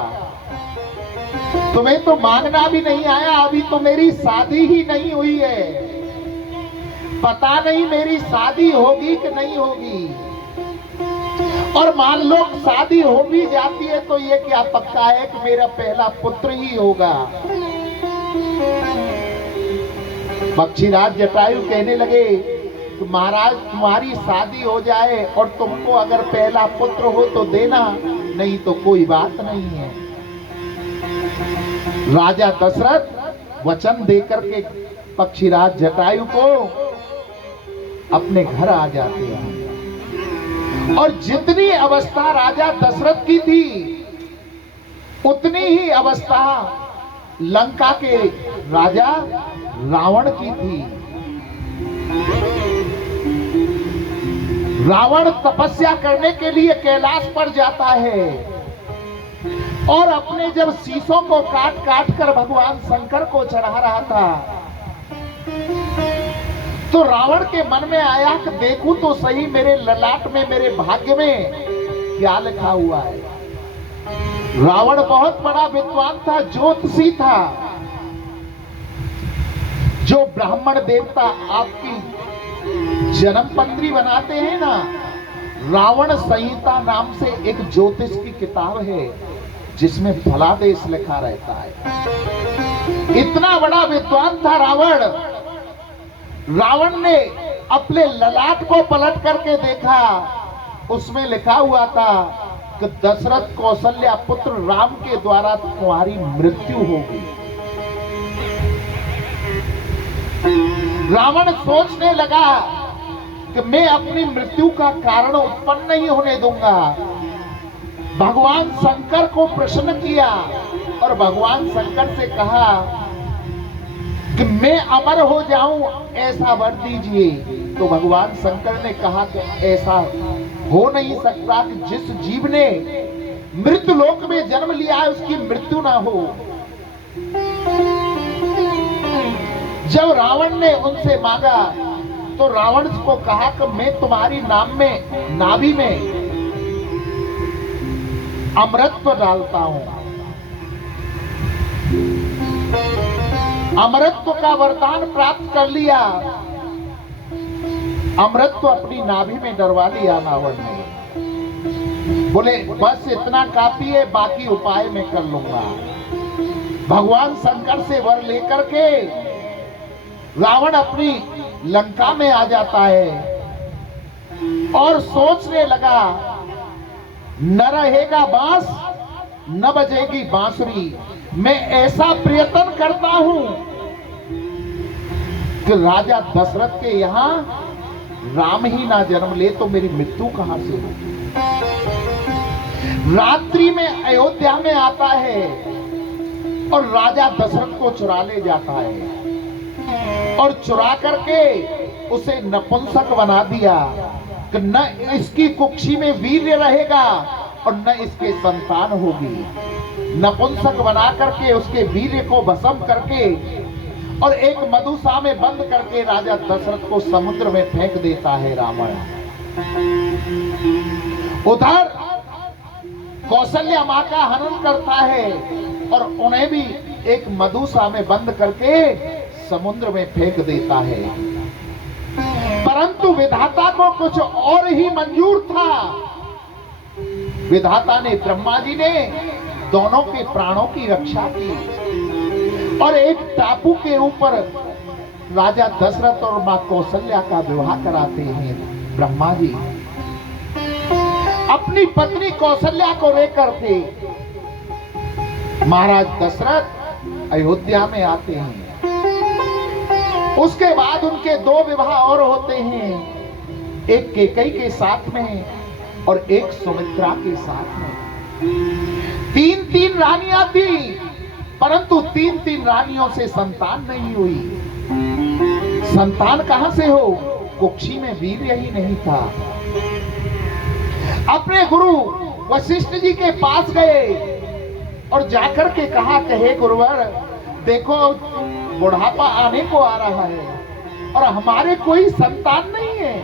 तुम्हें तो मांगना भी नहीं आया, अभी तो मेरी शादी ही नहीं हुई है, पता नहीं मेरी शादी होगी कि नहीं होगी। और मान लो शादी हो भी जाती है तो ये क्या पक्का है कि मेरा पहला पुत्र ही होगा। पक्षीराज जटायु कहने लगे कि महाराज, तुम्हारी शादी हो जाए और तुमको अगर पहला पुत्र हो तो देना, नहीं तो कोई बात नहीं है। राजा दशरथ वचन देकर के पक्षीराज जटायु को अपने घर आ जाते हैं। और जितनी अवस्था राजा दशरथ की थी, उतनी ही अवस्था लंका के राजा रावण की थी। रावण तपस्या करने के लिए कैलाश पर जाता है और अपने जब शीशों को काट काट कर भगवान शंकर को चढ़ा रहा था, तो रावण के मन में आया कि देखूं तो सही मेरे ललाट में, मेरे भाग्य में क्या लिखा हुआ है। रावण बहुत बड़ा विद्वान था, ज्योतिषी था। जो ब्राह्मण देवता आपकी जन्म पंत्री बनाते हैं ना, रावण संहिता नाम से एक ज्योतिष की किताब है जिसमें फलादेश लिखा रहता है। इतना बड़ा विद्वान था रावण। रावण ने अपने ललाट को पलट करके देखा, उसमें लिखा हुआ था कि दशरथ कौशल्या पुत्र राम के द्वारा तुम्हारी मृत्यु होगी। रावण सोचने लगा कि मैं अपनी मृत्यु का कारण उत्पन्न नहीं होने दूंगा। भगवान शंकर को प्रसन्न किया और भगवान शंकर से कहा कि मैं अमर हो जाऊं, ऐसा वर दीजिए। तो भगवान शंकर ने कहा कि ऐसा हो नहीं सकता कि जिस जीव ने मृत्यु लोक में जन्म लिया है उसकी मृत्यु ना हो। जब रावण ने उनसे मांगा तो रावण को कहा कि मैं तुम्हारी नाम में, नाभि में अमृतत्व डालता हूं। अमृतत्व का वरदान प्राप्त कर लिया। अमृतत्व अपनी नाभि में डरवा लिया रावण ने। बोले बस इतना काफी है, बाकी उपाय मैं कर लूंगा। भगवान शंकर से वर लेकर के रावण अपनी लंका में आ जाता है और सोचने लगा, न रहेगा बांस न बजेगी बांसुरी। मैं ऐसा प्रयत्न करता हूं कि राजा दशरथ के यहां राम ही ना जन्म ले तो मेरी मृत्यु कहां से होगी। रात्रि में अयोध्या में आता है और राजा दशरथ को चुरा ले जाता है और चुरा करके उसे नपुंसक बना दिया कि न इसकी कुक्षी में वीर्य रहेगा और न इसके संतान होगी। नपुंसक बना करके उसके वीर्य को भस्म करके और एक मधुसा में बंद करके राजा दशरथ को समुद्र में फेंक देता है रावण। उधर कौशल्या मां का हनन करता है और उन्हें भी एक मधुसा में बंद करके समुद्र में फेंक देता है। परंतु विधाता को कुछ और ही मंजूर था। विधाता ने, ब्रह्मा जी ने दोनों के प्राणों की रक्षा की और एक टापू के ऊपर राजा दशरथ और मां कौशल्या का विवाह कराते हैं। ब्रह्मा जी अपनी पत्नी कौशल्या को लेकर के महाराज दशरथ अयोध्या में आते हैं। उसके बाद उनके दो विवाह और होते हैं, एक कैकेयी के साथ में और एक सुमित्रा के साथ में। तीन तीन रानियां थी, परंतु तीन तीन रानियों से संतान नहीं हुई। संतान कहां से हो? कुक्षी में वीर्य ही नहीं था। अपने गुरु वशिष्ठ जी के पास गए और जाकर के कहा कि हे गुरुवर, देखो बुढ़ापा आने को आ रहा है और हमारे कोई संतान नहीं है,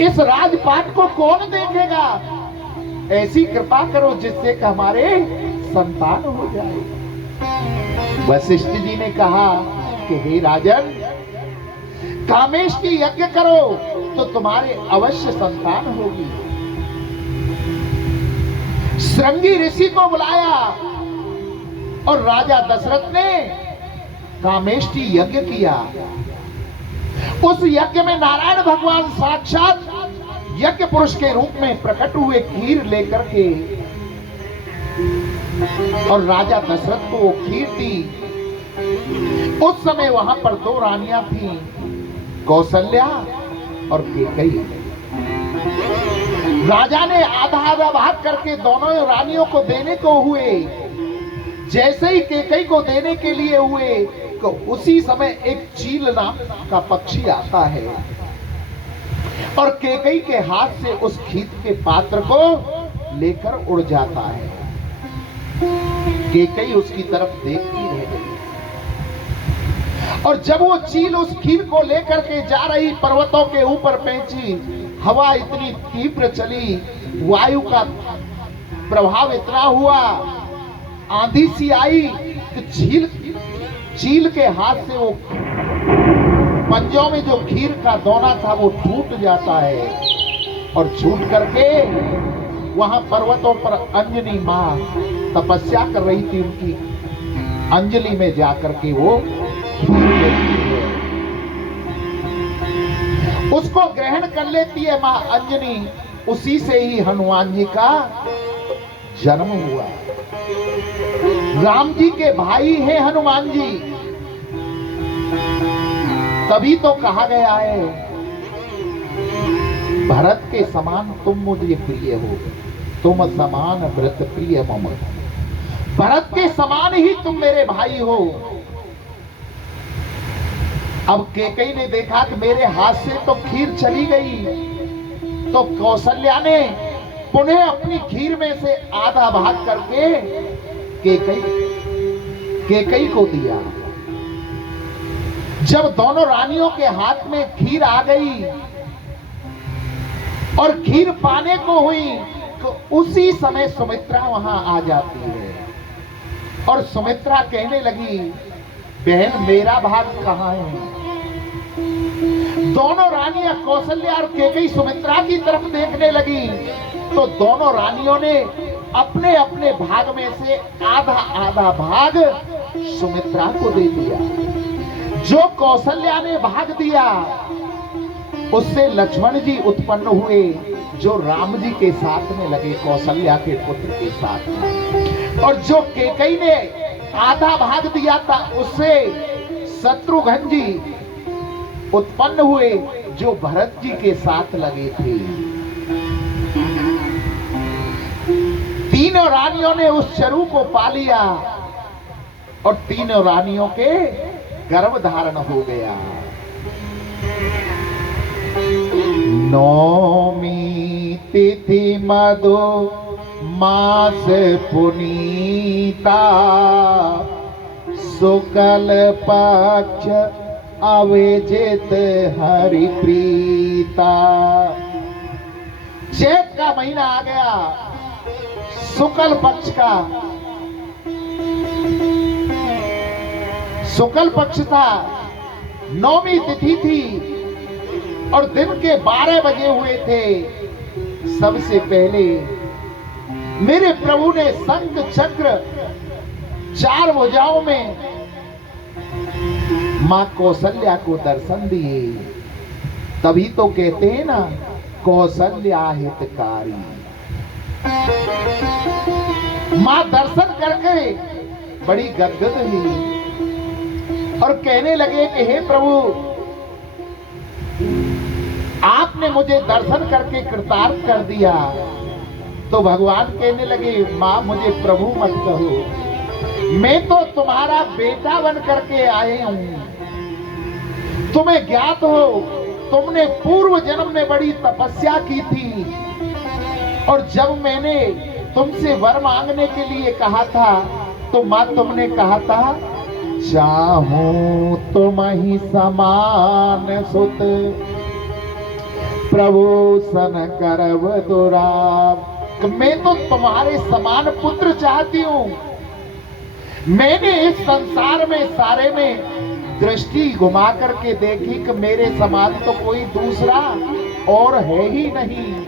इस राजपाट को कौन देखेगा? ऐसी कृपा करो जिससे कि हमारे संतान हो जाए। वशिष्ठ जी ने कहा कि हे राजन, कामेष्टि यज्ञ करो तो तुम्हारे अवश्य संतान होगी। श्रृंगी ऋषि को बुलाया और राजा दशरथ ने कामेष्टि यज्ञ किया। उस यज्ञ में नारायण भगवान साक्षात यज्ञ पुरुष के रूप में प्रकट हुए, खीर लेकर के, और राजा दशरथ को वो खीर दी। उस समय वहां पर दो रानियां थीं, कौशल्या और कैकेयी। राजा ने आधा आधा भाग करके दोनों रानियों को देने को हुए। जैसे ही कैकेयी को देने के लिए हुए तो उसी समय एक चील नाम का पक्षी आता है और कैकेयी के हाथ से उस खीर के पात्र को लेकर उड़ जाता है। कैकेयी उसकी तरफ देखती रह गई और जब वो चील उस खीर को लेकर के जा रही, पर्वतों के ऊपर पहुंची, हवा इतनी तीव्र चली, वायु का प्रभाव इतना हुआ, आंधी सी आई कि चील के हाथ से वो पंजों में जो खीर का दोना था वो टूट जाता है और छूट करके वहां पर्वतों पर अंजनी मां तपस्या कर रही थी, उनकी अंजलि में जाकर के वो उसको ग्रहण कर लेती है मां अंजनी। उसी से ही हनुमान जी का जन्म हुआ। राम जी के भाई हैं हनुमान जी, तभी तो कहा गया है भरत के समान तुम मुझे प्रिय हो, तुम समान व्रत प्रिय मम। भरत के समान ही तुम मेरे भाई हो। अब कैकेयी ने देखा कि मेरे हाथ से तो खीर चली गई, तो कौशल्या ने पुनः अपनी खीर में से आधा भाग करके कैकेयी को दिया। जब दोनों रानियों के हाथ में खीर आ गई और खीर पाने को हुई तो उसी समय सुमित्रा वहां आ जाती है और सुमित्रा कहने लगी, बहन मेरा भाग कहां है? दोनों रानियां कौशल्या और कैकेयी सुमित्रा की तरफ देखने लगी तो दोनों रानियों ने अपने अपने भाग में से आधा आधा भाग सुमित्रा को दे दिया। जो कौशल्या ने भाग दिया उससे लक्ष्मण जी उत्पन्न हुए, जो राम जी के साथ में लगे, कौशल्या के पुत्र के साथ में। और जो कैकेयी ने आधा भाग दिया था उससे शत्रुघ्न जी उत्पन्न हुए, जो भरत जी के साथ लगे थे। तीनों रानियों ने उस चरु को पा लिया और तीनों रानियों के गर्भ धारण हो गया। नौमी तिथि मधु मास पुनीता, शुक्ल पक्ष अविजित हरि प्रीता। चैत का महीना आ गया, शुक्ल पक्ष का, शुक्ल पक्ष था, नौमी तिथि थी और दिन के 12 बजे हुए थे। सबसे पहले मेरे प्रभु ने शंख चक्र 4 भुजाओं में मां कौशल्या को दर्शन दिए। तभी तो कहते हैं ना, कौशल्या हितकारी। मां दर्शन करके बड़ी गदगद हुई और कहने लगे कि हे प्रभु, आपने मुझे दर्शन करके कृतार्थ कर दिया, तो भगवान कहने लगे, माँ मुझे प्रभु मत कहो, मैं तो तुम्हारा बेटा बन करके आए हूं। तुम्हें ज्ञात हो, तुमने पूर्व जन्म में बड़ी तपस्या की थी, और जब मैंने तुमसे वर मांगने के लिए कहा था तो मां तुमने कहा था, चाहूं तुम ही समान सुत, प्रभु सन करब दुराब। मैं तो तुम्हारे समान पुत्र चाहती हूं। मैंने इस संसार में सारे में दृष्टि घुमा करके देखी कि मेरे समान तो कोई दूसरा और है ही नहीं।